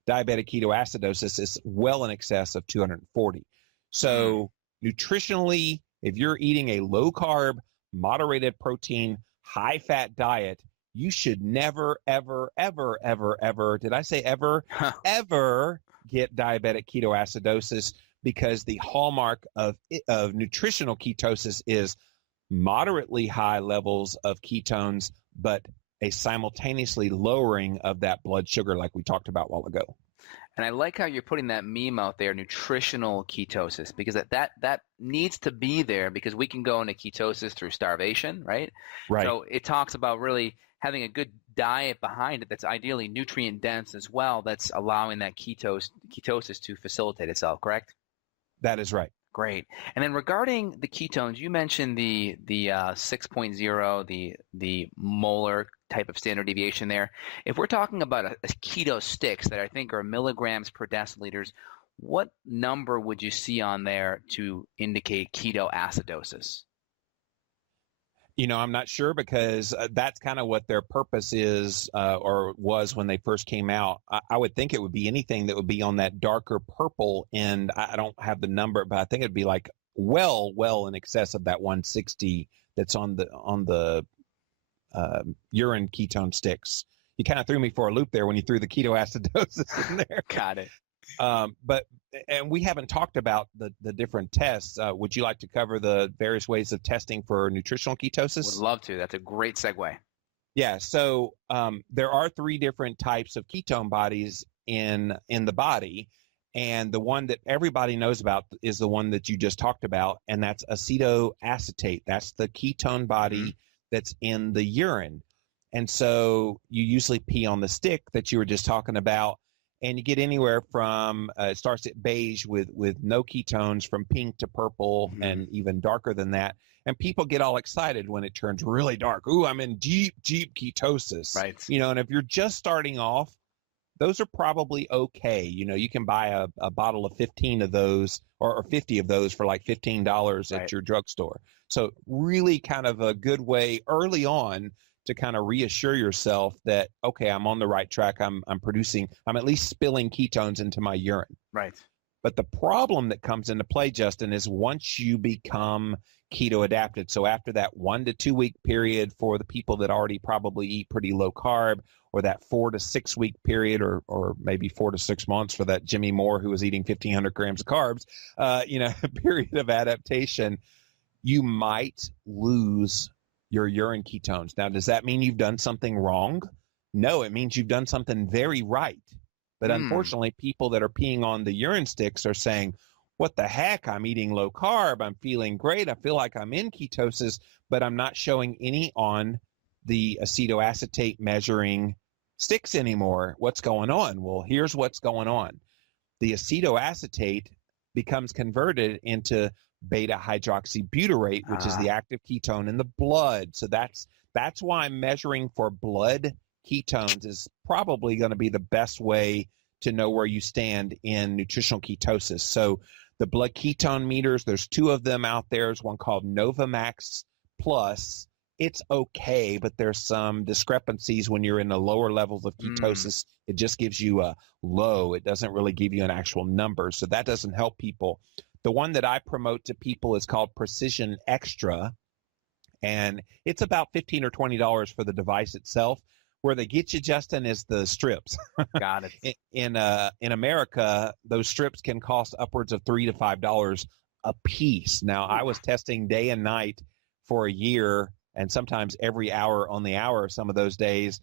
Diabetic ketoacidosis is well in excess of 240. So nutritionally, if you're eating a low-carb, moderated protein, high-fat diet, you should never, ever, ever, ever, ever, did I say ever, ever get diabetic ketoacidosis, because the hallmark of nutritional ketosis is moderately high levels of ketones, but a simultaneously lowering of that blood sugar like we talked about a while ago. And I like how you're putting that meme out there, nutritional ketosis, because that needs to be there, because we can go into ketosis through starvation, right? Right. So it talks about really having a good diet behind it that's ideally nutrient dense as well, that's allowing that ketosis to facilitate itself, correct? That is right. Great. And then regarding the ketones, you mentioned the 6.0, the molar type of standard deviation there. If we're talking about a keto sticks that I think are milligrams per deciliters, what number would you see on there to indicate ketoacidosis? You know, I'm not sure, because that's kind of what their purpose is or was when they first came out. I would think it would be anything that would be on that darker purple end. I don't have the number, but I think it'd be like well in excess of that 160 that's on the urine ketone sticks. You kind of threw me for a loop there when you threw the ketoacidosis in there. Got it. And we haven't talked about the different tests. Would you like to cover the various ways of testing for nutritional ketosis? Would love to. That's a great segue. Yeah. So there are 3 different types of ketone bodies in the body. And the one that everybody knows about is the one that you just talked about, and that's acetoacetate. That's the ketone body that's in the urine. And so you usually pee on the stick that you were just talking about, and you get anywhere from, it starts at beige with no ketones, from pink to purple, and even darker than that. And people get all excited when it turns really dark. Ooh, I'm in deep ketosis. Right. You know, and if you're just starting off, those are probably okay. You know, you can buy a bottle of 15 of those or 50 of those for like $15 at your drugstore. So really kind of a good way early on to kind of reassure yourself that, okay, I'm on the right track. I'm at least spilling ketones into my urine. Right. But the problem that comes into play, Justin, is once you become keto adapted. So after that 1 to 2 week period for the people that already probably eat pretty low carb, or that 4 to 6 week period, or maybe 4 to 6 months for that Jimmy Moore who was eating 1,500 grams of carbs, period of adaptation, you might lose your urine ketones. Now, does that mean you've done something wrong? No, it means you've done something very right. But unfortunately, people that are peeing on the urine sticks are saying, what the heck? I'm eating low carb. I'm feeling great. I feel like I'm in ketosis, but I'm not showing any on the acetoacetate measuring sticks anymore. What's going on? Well, here's what's going on. The acetoacetate becomes converted into beta hydroxybutyrate, which is the active ketone in the blood. So that's why measuring for blood ketones is probably going to be the best way to know where you stand in nutritional ketosis. So the blood ketone meters, there's 2 of them out there. There's one called Novamax Plus. It's okay, but there's some discrepancies when you're in the lower levels of ketosis. It just gives you a low. It doesn't really give you an actual number. So that doesn't help people. The one that I promote to people is called Precision Extra, and it's about $15 or $20 for the device itself. Where they get you, Justin, is the strips. Got it. In America, those strips can cost upwards of $3 to $5 a piece. Now, I was testing day and night for a year, and sometimes every hour on the hour some of those days.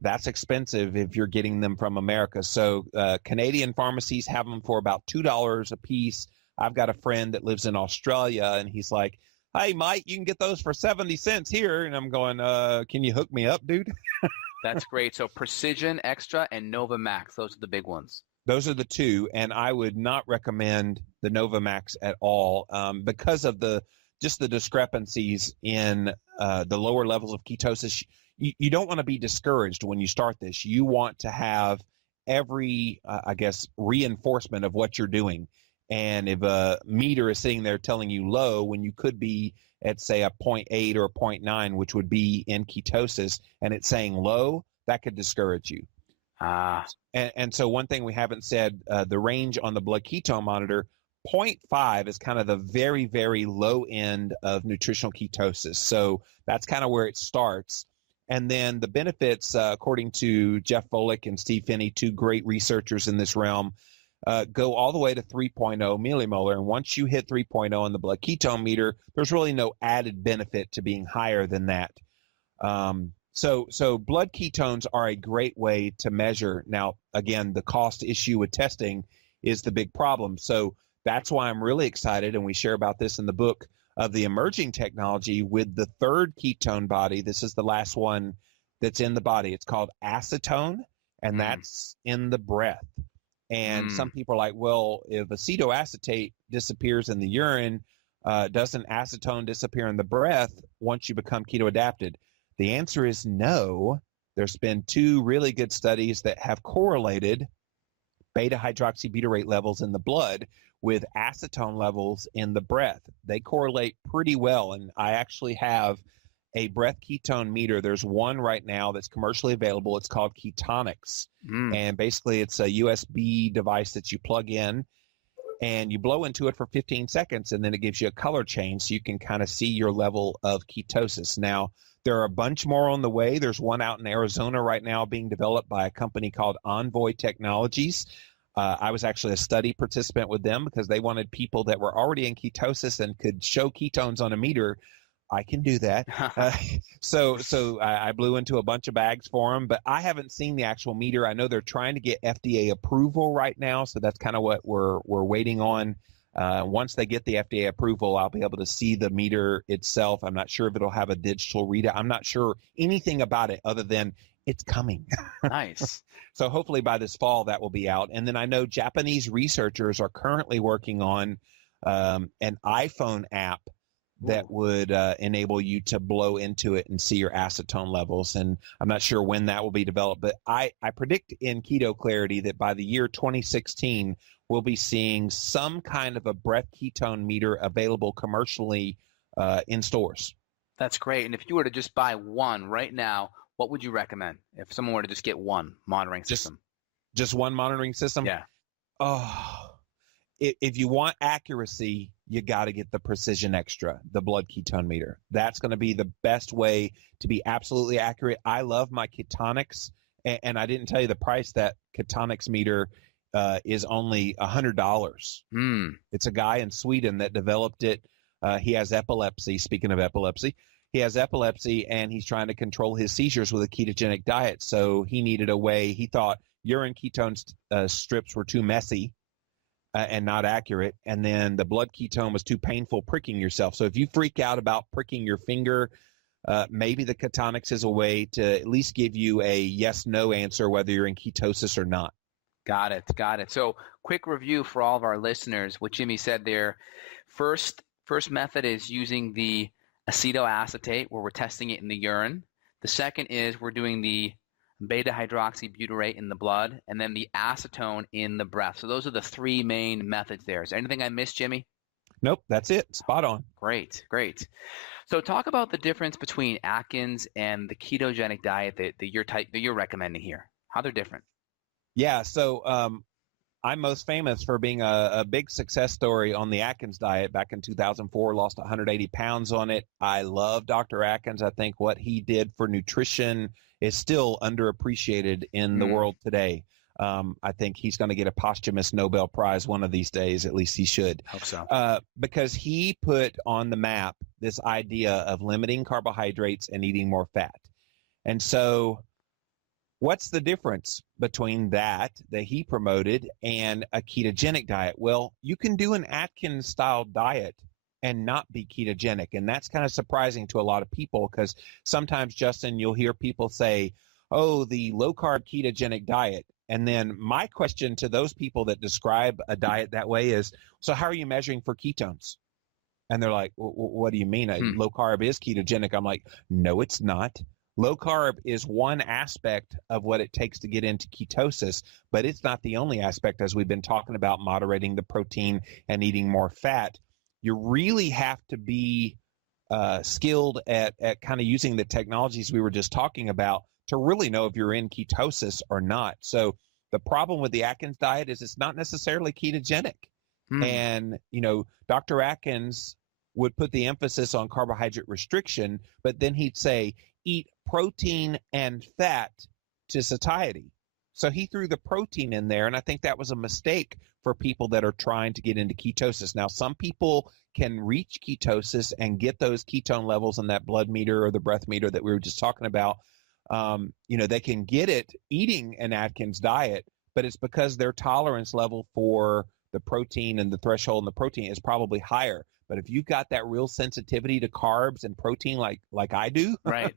That's expensive if you're getting them from America. So Canadian pharmacies have them for about $2 a piece. I've got a friend that lives in Australia, and he's like, hey, Mike, you can get those for 70 cents here. And I'm going, can you hook me up, dude? That's great. So Precision Extra and Novamax, those are the big ones. Those are the 2, and I would not recommend the Novamax at all because of the discrepancies in the lower levels of ketosis. You don't want to be discouraged when you start this. You want to have every, reinforcement of what you're doing. And if a meter is sitting there telling you low when you could be at, say, a 0.8 or a 0.9, which would be in ketosis, and it's saying low, that could discourage you. And so one thing we haven't said, the range on the blood ketone monitor, 0.5 is kind of the very, very low end of nutritional ketosis. So that's kind of where it starts. And then the benefits, according to Jeff Volek and Steve Finney, 2 great researchers in this realm, go all the way to 3.0 millimolar. And once you hit 3.0 on the blood ketone meter, there's really no added benefit to being higher than that. So blood ketones are a great way to measure. Now, again, the cost issue with testing is the big problem. So that's why I'm really excited, and we share about this in the book, of the emerging technology with the 3rd ketone body. This is the last one that's in the body. It's called acetone, and that's in the breath. And some people are like, well, if acetoacetate disappears in the urine, doesn't acetone disappear in the breath once you become keto adapted? The answer is no. There's been 2 really good studies that have correlated beta hydroxybutyrate levels in the blood with acetone levels in the breath. They correlate pretty well, and I actually have a breath ketone meter. There's one right now that's commercially available. It's called Ketonix, and basically it's a USB device that you plug in, and you blow into it for 15 seconds, and then it gives you a color change so you can kind of see your level of ketosis. Now, there are a bunch more on the way. There's one out in Arizona right now being developed by a company called Envoy Technologies. I was actually a study participant with them because they wanted people that were already in ketosis and could show ketones on a meter. I can do that. So I blew into a bunch of bags for them, but I haven't seen the actual meter. I know they're trying to get FDA approval right now, so that's kind of what we're waiting on. Once they get the FDA approval, I'll be able to see the meter itself. I'm not sure if it'll have a digital readout. I'm not sure anything about it other than it's coming. Nice. So hopefully by this fall that will be out. And then I know Japanese researchers are currently working on an iPhone app that would enable you to blow into it and see your acetone levels. And I'm not sure when that will be developed, but I predict in Keto Clarity that by the year 2016, we'll be seeing some kind of a breath ketone meter available commercially in stores. That's great. And if you were to just buy one right now, what would you recommend if someone were to just get one monitoring system? Just one monitoring system? Yeah. Oh, if you want accuracy, you got to get the Precision Extra, the blood ketone meter. That's going to be the best way to be absolutely accurate. I love my Ketonix, and I didn't tell you the price. That Ketonix meter is only $100. It's a guy in Sweden that developed it. He has epilepsy. Speaking of epilepsy, he has epilepsy, and he's trying to control his seizures with a ketogenic diet. So he needed a way. He thought urine ketone strips were too messy and not accurate, and then the blood ketone was too painful pricking yourself. So if you freak out about pricking your finger, maybe the ketonics is a way to at least give you a yes/no answer whether you're in ketosis or not. Got it. So quick review for all of our listeners. What Jimmy said there, first method is using the acetoacetate where we're testing it in the urine. The second is we're doing the beta-hydroxybutyrate in the blood, and then the acetone in the breath. So those are the three main methods there. Is there anything I missed, Jimmy? Nope, that's it. Spot on. Great. So talk about the difference between Atkins and the ketogenic diet that you're recommending here. How they're different. Yeah, so I'm most famous for being a big success story on the Atkins diet back in 2004, lost 180 pounds on it. I love Dr. Atkins. I think what he did for nutrition is still underappreciated in the world today. I think he's going to get a posthumous Nobel Prize one of these days. At least he should. Hope so. Because he put on the map this idea of limiting carbohydrates and eating more fat. And so what's the difference between that he promoted and a ketogenic diet? Well, you can do an Atkins-style diet and not be ketogenic. And that's kind of surprising to a lot of people because sometimes, Justin, you'll hear people say, oh, the low-carb ketogenic diet. And then my question to those people that describe a diet that way is, so how are you measuring for ketones? And they're like, what do you mean? Low carb is ketogenic. I'm like, no, it's not. Low carb is one aspect of what it takes to get into ketosis, but it's not the only aspect, as we've been talking about moderating the protein and eating more fat. You really have to be skilled at kind of using the technologies we were just talking about to really know if you're in ketosis or not. So the problem with the Atkins diet is it's not necessarily ketogenic. And, Dr. Atkins would put the emphasis on carbohydrate restriction, but then he'd say, eat protein and fat to satiety. So he threw the protein in there, and I think that was a mistake for people that are trying to get into ketosis. Now, some people can reach ketosis and get those ketone levels in that blood meter or the breath meter that we were just talking about. They can get it eating an Atkins diet, but it's because their tolerance level for the protein and the threshold in the protein is probably higher. But if you've got that real sensitivity to carbs and protein like I do, right?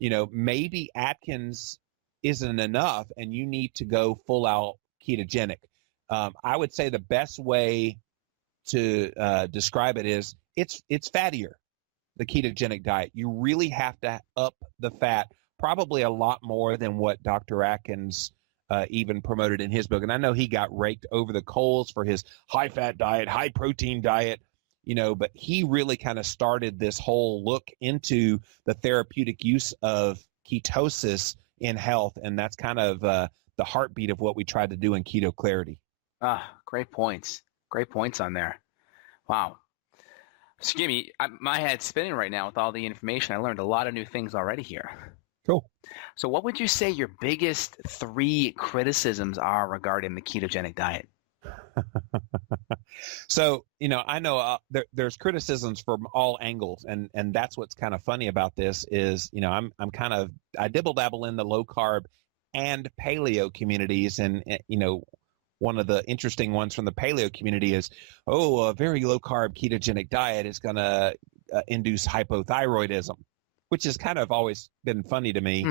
Maybe Atkins isn't enough and you need to go full out ketogenic. I would say the best way to describe it is it's fattier, the ketogenic diet. You really have to up the fat, probably a lot more than what Dr. Atkins even promoted in his book. And I know he got raked over the coals for his high fat diet, high protein diet, but he really kind of started this whole look into the therapeutic use of ketosis in health. And that's kind of the heartbeat of what we tried to do in Keto Clarity. Great points. Great points on there. Wow. So, Jimmy, my head's spinning right now with all the information. I learned a lot of new things already here. Cool. So what would you say your biggest 3 criticisms are regarding the ketogenic diet? So, I know there's criticisms from all angles, and that's what's kind of funny about this is, I dibble dabble in the low carb and paleo communities, and one of the interesting ones from the paleo community is, a very low carb ketogenic diet is going to induce hypothyroidism, which has kind of always been funny to me.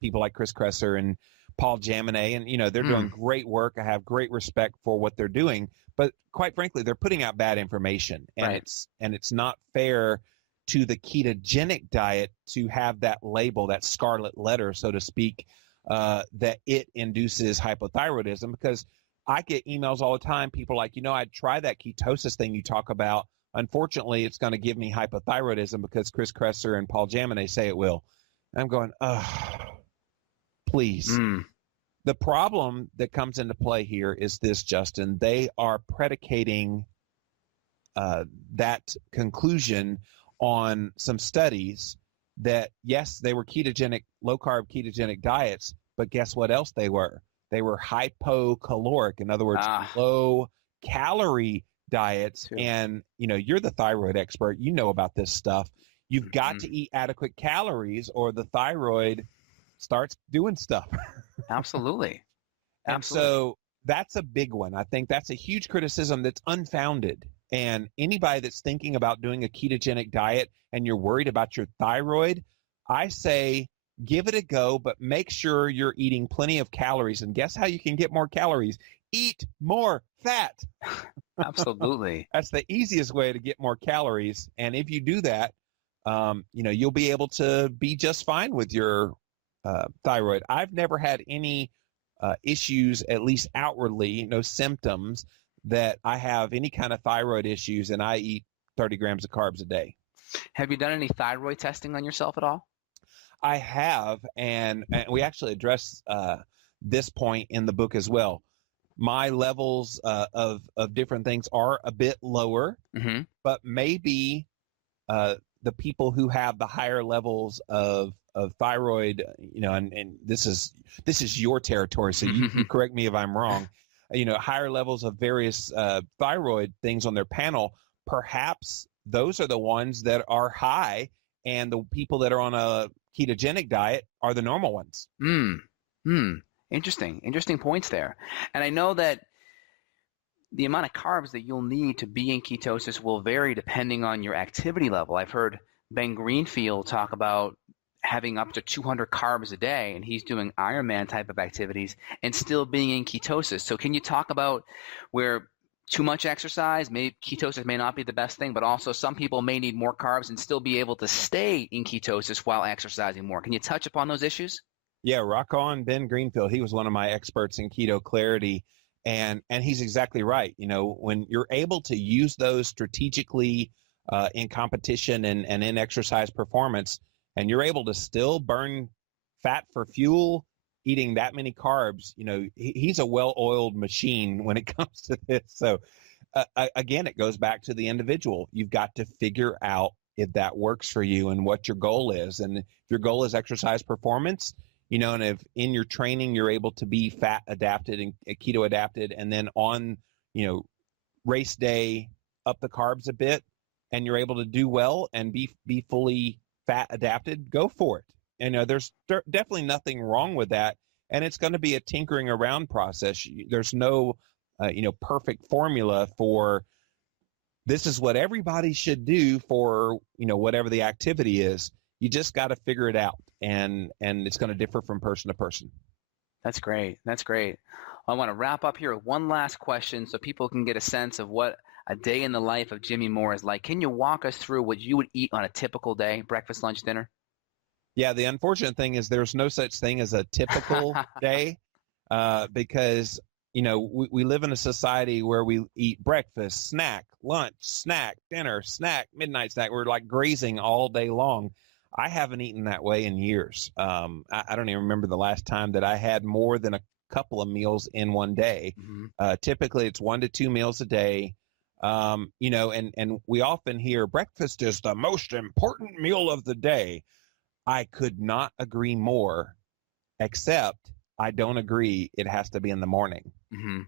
People like Chris Kresser and Paul Jaminet, and they're doing great work. I have great respect for what they're doing, but quite frankly, they're putting out bad information, and it's not fair to the ketogenic diet to have that label, that scarlet letter, so to speak, that it induces hypothyroidism. Because I get emails all the time, people like, I'd try that ketosis thing you talk about. Unfortunately, it's going to give me hypothyroidism because Chris Kresser and Paul Jaminet say it will. And I'm going, please. The problem that comes into play here is this, Justin. They are predicating that conclusion on some studies that, yes, they were low-carb ketogenic diets, but guess what else they were? They were hypocaloric, in other words, low-calorie diets. And, you're the thyroid expert. You know about this stuff. You've got to eat adequate calories or the thyroid starts doing stuff. Absolutely. And so that's a big one. I think that's a huge criticism that's unfounded. And anybody that's thinking about doing a ketogenic diet and you're worried about your thyroid, I say give it a go, but make sure you're eating plenty of calories. And guess how you can get more calories? Eat more fat. Absolutely. That's the easiest way to get more calories. And if you do that, you'll be able to be just fine with your thyroid. I've never had any issues, at least outwardly, no symptoms that I have any kind of thyroid issues, and I eat 30 grams of carbs a day. Have you done any thyroid testing on yourself at all? I have, and we actually address this point in the book as well. My levels of different things are a bit lower, but maybe the people who have the higher levels of thyroid, and this is your territory, so you correct me if I'm wrong. Higher levels of various thyroid things on their panel, perhaps those are the ones that are high, and the people that are on a ketogenic diet are the normal ones. Interesting points there. And I know that the amount of carbs that you'll need to be in ketosis will vary depending on your activity level. I've heard Ben Greenfield talk about having up to 200 carbs a day, and he's doing Ironman type of activities and still being in ketosis. So can you talk about where too much exercise, ketosis may not be the best thing, but also some people may need more carbs and still be able to stay in ketosis while exercising more? Can you touch upon those issues? Yeah, rock on Ben Greenfield. He was one of my experts in keto clarity, and he's exactly right. When you're able to use those strategically in competition and in exercise performance, and you're able to still burn fat for fuel, eating that many carbs, he's a well-oiled machine when it comes to this. So again, it goes back to the individual. You've got to figure out if that works for you and what your goal is. And if your goal is exercise performance, and if in your training you're able to be fat adapted and keto adapted, and then on, race day, up the carbs a bit, and you're able to do well and be fully fat adapted, go for it. There's definitely nothing wrong with that. And it's going to be a tinkering around process. There's no, perfect formula for this is what everybody should do for, whatever the activity is. You just got to figure it out. And it's going to differ from person to person. That's great. I want to wrap up here with one last question so people can get a sense of what a day in the life of Jimmy Moore is like. Can you walk us through what you would eat on a typical day, breakfast, lunch, dinner? Yeah, the unfortunate thing is there's no such thing as a typical day because, we live in a society where we eat breakfast, snack, lunch, snack, dinner, snack, midnight snack. We're like grazing all day long. I haven't eaten that way in years. I don't even remember the last time that I had more than a couple of meals in one day. Typically, it's 1 to 2 meals a day. And we often hear breakfast is the most important meal of the day. I could not agree more, except I don't agree it has to be in the morning.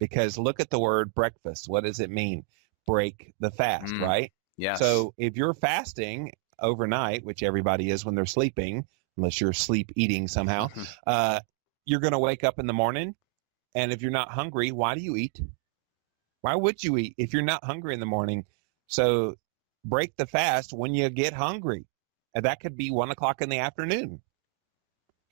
Because look at the word breakfast. What does it mean? Break the fast, right? Yes. So if you're fasting overnight, which everybody is when they're sleeping, unless you're sleep eating somehow, you're going to wake up in the morning. And if you're not hungry, why do you eat? Why would you eat if you're not hungry in the morning? So break the fast when you get hungry. And that could be 1 o'clock in the afternoon.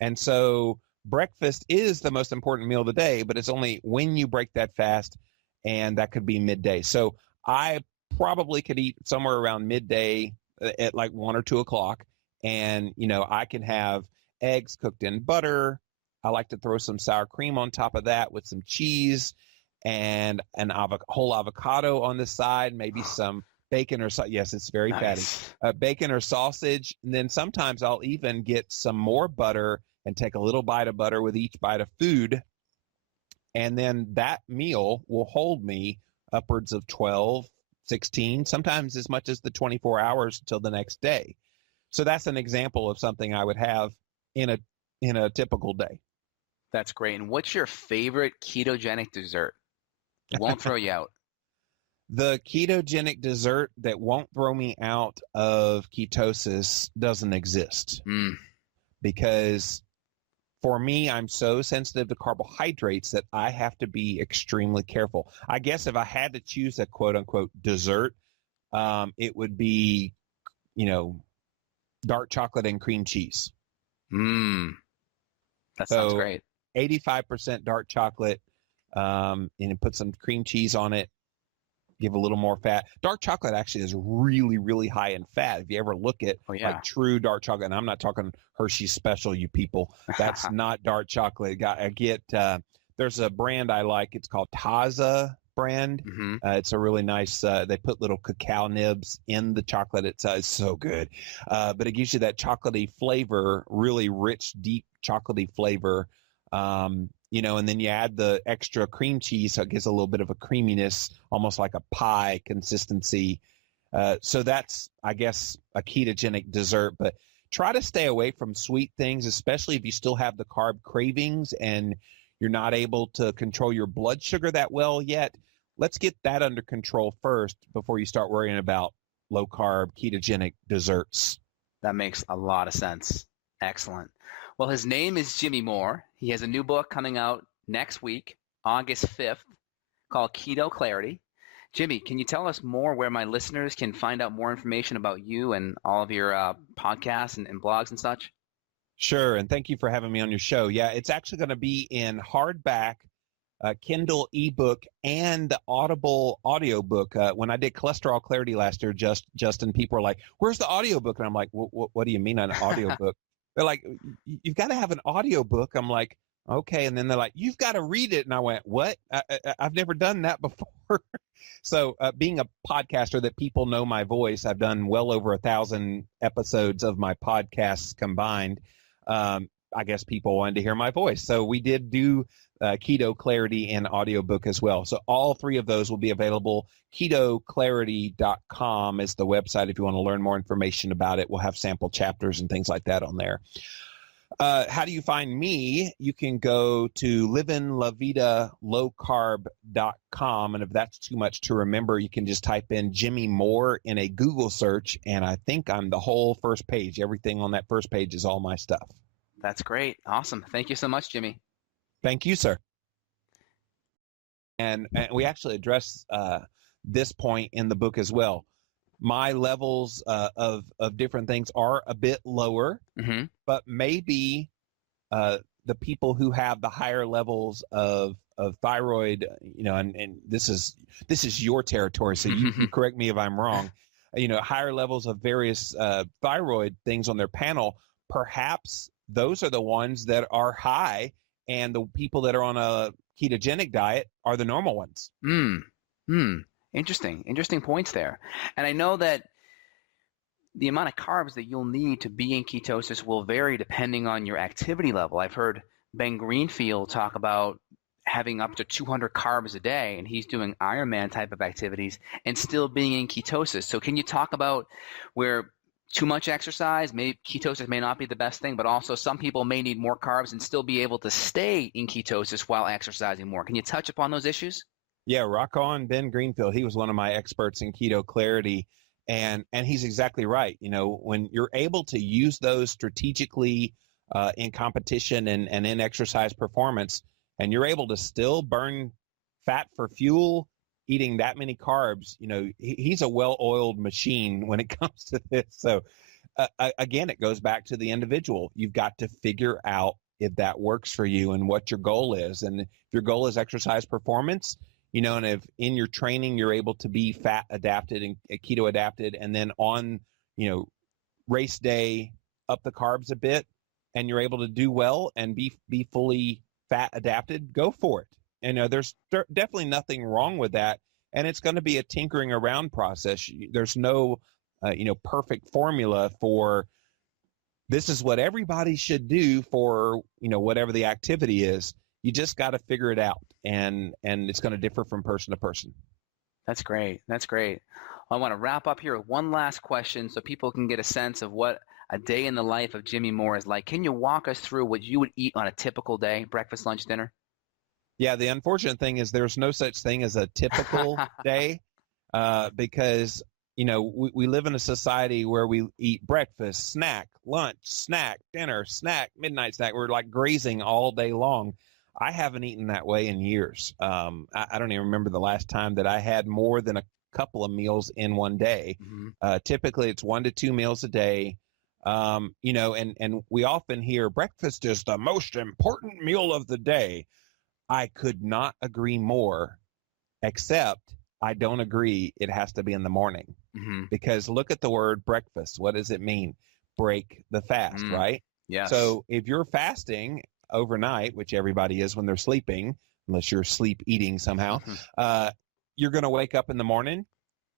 And so breakfast is the most important meal of the day, but it's only when you break that fast, and that could be midday. So I probably could eat somewhere around midday at like 1 or 2 o'clock. And, I can have eggs cooked in butter. I like to throw some sour cream on top of that with some cheese and whole avocado on the side, maybe some bacon or yes, it's very fatty. Bacon or sausage. And then sometimes I'll even get some more butter and take a little bite of butter with each bite of food. And then that meal will hold me upwards of 12, 16, sometimes as much as the 24 hours till the next day. So that's an example of something I would have in a typical day. That's great. And what's your favorite ketogenic dessert? It won't throw you out. The ketogenic dessert that won't throw me out of ketosis doesn't exist. Because for me, I'm so sensitive to carbohydrates that I have to be extremely careful. I guess if I had to choose a quote unquote dessert, it would be, dark chocolate and cream cheese. That sounds great. 85% dark chocolate, and put some cream cheese on it. Give a little more fat. Dark chocolate actually is really, really high in fat. If you ever look at like true dark chocolate, and I'm not talking Hershey's Special, you people. That's not dark chocolate. I get there's a brand I like. It's called Taza brand. It's a really nice. They put little cacao nibs in the chocolate. It's so good, but it gives you that chocolatey flavor, really rich, deep chocolatey flavor. And then you add the extra cream cheese, so it gives a little bit of a creaminess, almost like a pie consistency. So that's, I guess, a ketogenic dessert. But try to stay away from sweet things, especially if you still have the carb cravings and you're not able to control your blood sugar that well yet. Let's get that under control first before you start worrying about low-carb ketogenic desserts. That makes a lot of sense. Excellent. Well, his name is Jimmy Moore. He has a new book coming out next week, August 5th, called Keto Clarity. Jimmy, can you tell us more where my listeners can find out more information about you and all of your podcasts and blogs and such? Sure, and thank you for having me on your show. Yeah, it's actually going to be in hardback, Kindle ebook, and the Audible audiobook. When I did Cholesterol Clarity last year, Justin, people were like, "Where's the audiobook?" And I'm like, what do you mean an audiobook? They're like, "You've got to have an audiobook." I'm like, "Okay." And then they're like, "You've got to read it." And I went, "What? I've never done that before." So being a podcaster that people know my voice, I've done well over 1,000 episodes of my podcasts combined. I guess people wanted to hear my voice. So we did do Keto Clarity and audiobook as well. So all three of those will be available. Ketoclarity.com is the website if you want to learn more information about it. We'll have sample chapters and things like that on there. How do you find me? You can go to livinlavidalowcarb.com. And if that's too much to remember, you can just type in Jimmy Moore in a Google search. And I think I'm the whole first page. Everything on that first page is all my stuff. That's great. Awesome. Thank you so much, Jimmy. Thank you, sir. And we actually address this point in the book as well. My levels of different things are a bit lower, but maybe the people who have the higher levels of thyroid, and this is your territory, so you can correct me if I'm wrong. Higher levels of various thyroid things on their panel, perhaps those are the ones that are high, and the people that are on a ketogenic diet are the normal ones. Interesting points there. And I know that the amount of carbs that you'll need to be in ketosis will vary depending on your activity level. I've heard Ben Greenfield talk about having up to 200 carbs a day, and he's doing Ironman type of activities and still being in ketosis. So can you talk about where too much exercise, maybe ketosis may not be the best thing, but also some people may need more carbs and still be able to stay in ketosis while exercising more? Can you touch upon those issues? Yeah, rock on Ben Greenfield. He was one of my experts in Keto Clarity, and he's exactly right. When you're able to use those strategically in competition and in exercise performance, and you're able to still burn fat for fuel, eating that many carbs, he's a well-oiled machine when it comes to this. So again, it goes back to the individual. You've got to figure out if that works for you and what your goal is. And if your goal is exercise performance, and if in your training you're able to be fat adapted and keto adapted, and then on, race day, up the carbs a bit, and you're able to do well and be fully fat adapted, go for it. And there's definitely nothing wrong with that. And it's going to be a tinkering around process. There's no, perfect formula for this is what everybody should do for, whatever the activity is. You just got to figure it out. And it's going to differ from person to person. That's great. I want to wrap up here with one last question so people can get a sense of what a day in the life of Jimmy Moore is like. Can you walk us through what you would eat on a typical day, breakfast, lunch, dinner? Yeah, the unfortunate thing is there's no such thing as a typical day because, we live in a society where we eat breakfast, snack, lunch, snack, dinner, snack, midnight snack. We're like grazing all day long. I haven't eaten that way in years. I don't even remember the last time that I had more than a couple of meals in one day. Typically, it's 1 to 2 meals a day. And we often hear breakfast is the most important meal of the day. I could not agree more, except I don't agree it has to be in the morning. Mm-hmm. Because look at the word breakfast. What does it mean? Break the fast, right? Yes. So if you're fasting overnight, which everybody is when they're sleeping, unless you're sleep eating somehow, you're going to wake up in the morning.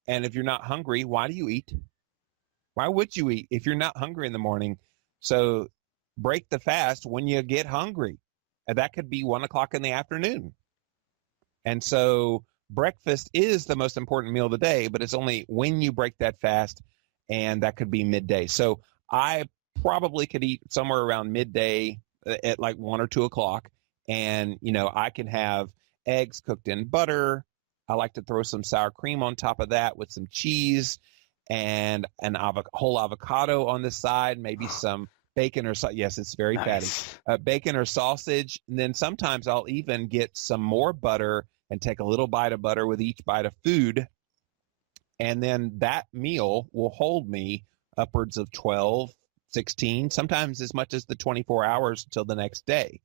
And if you're not hungry, why do you eat? Why would you eat if you're not hungry in the morning? So break the fast when you get hungry. And that could be 1:00 in the afternoon. And so breakfast is the most important meal of the day, but it's only when you break that fast, and that could be midday. So I probably could eat somewhere around midday at like 1 or 2 o'clock. And, I can have eggs cooked in butter. I like to throw some sour cream on top of that with some cheese and whole avocado on the side, maybe some bacon or yes, it's very fatty. Bacon or sausage. And then sometimes I'll even get some more butter and take a little bite of butter with each bite of food. And then that meal will hold me upwards of 12, 16, sometimes as much as the 24 hours until the next day.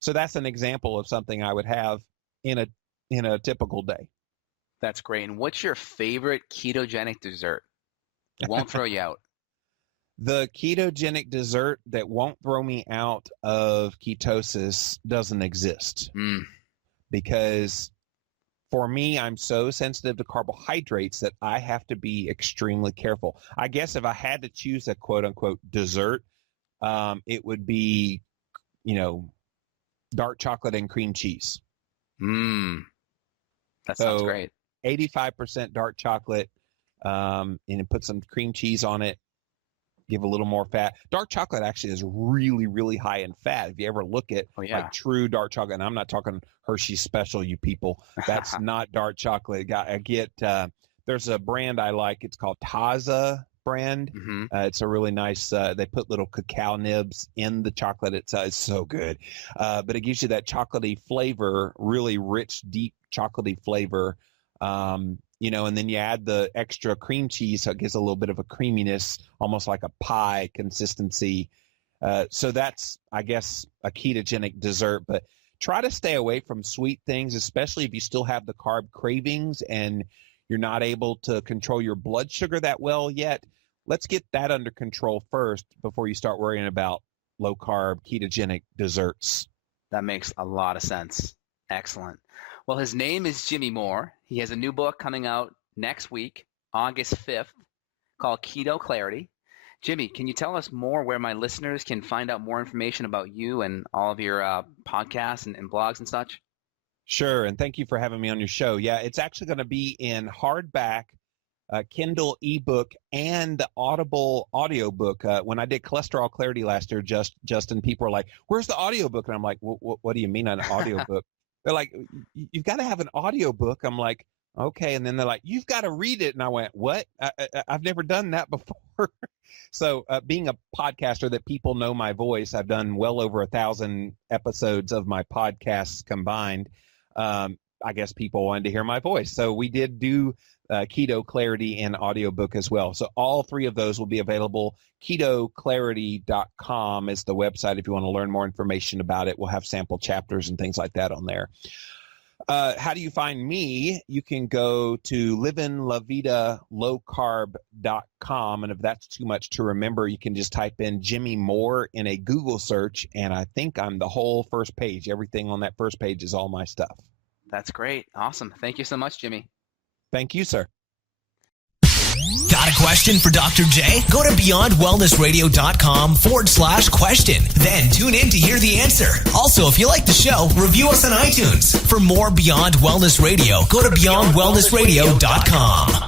So that's an example of something I would have in a typical day. That's great. And what's your favorite ketogenic dessert? It won't throw you out. The ketogenic dessert that won't throw me out of ketosis doesn't exist. Because for me, I'm so sensitive to carbohydrates that I have to be extremely careful. I guess if I had to choose a quote-unquote dessert, it would be, dark chocolate and cream cheese. That sounds great. 85% dark chocolate, and put some cream cheese on it. Give a little more fat. Dark chocolate actually is really, really high in fat. If you ever look at like true dark chocolate, and I'm not talking Hershey's Special, you people. That's not dark chocolate. I get there's a brand I like. It's called Taza brand. It's a really nice. They put little cacao nibs in the chocolate. It's so good, but it gives you that chocolatey flavor, really rich, deep chocolatey flavor. And then you add the extra cream cheese, so it gives a little bit of a creaminess, almost like a pie consistency. So that's, I guess, a ketogenic dessert. But try to stay away from sweet things, especially if you still have the carb cravings and you're not able to control your blood sugar that well yet. Let's get that under control first before you start worrying about low-carb ketogenic desserts. That makes a lot of sense. Excellent. Well, his name is Jimmy Moore. He has a new book coming out next week, August 5th, called Keto Clarity. Jimmy, can you tell us more where my listeners can find out more information about you and all of your podcasts and blogs and such? Sure, and thank you for having me on your show. Yeah, it's actually going to be in hardback, Kindle ebook, and the Audible audiobook. When I did Cholesterol Clarity last year, Justin, people were like, "Where's the audiobook?" And I'm like, what do you mean an audiobook? They're like, "You've got to have an audiobook." I'm like, okay. And then they're like, "You've got to read it." And I went, "What? I've never done that before." So being a podcaster that people know my voice, I've done well over 1,000 episodes of my podcasts combined. I guess people wanted to hear my voice. So we did do Keto Clarity in audiobook as well. So all three of those will be available. KetoClarity.com is the website if you want to learn more information about it. We'll have sample chapters and things like that on there. How do you find me? You can go to livinlavidalowcarb.com, and if that's too much to remember, you can just type in Jimmy Moore in a Google search, and I think I'm the whole first page. Everything on that first page is all my stuff. That's great. Awesome. Thank you so much, Jimmy. Thank you, sir. Got a question for Dr. J? Go to beyondwellnessradio.com/question. Then tune in to hear the answer. Also, if you like the show, review us on iTunes. For more Beyond Wellness Radio, go to beyondwellnessradio.com.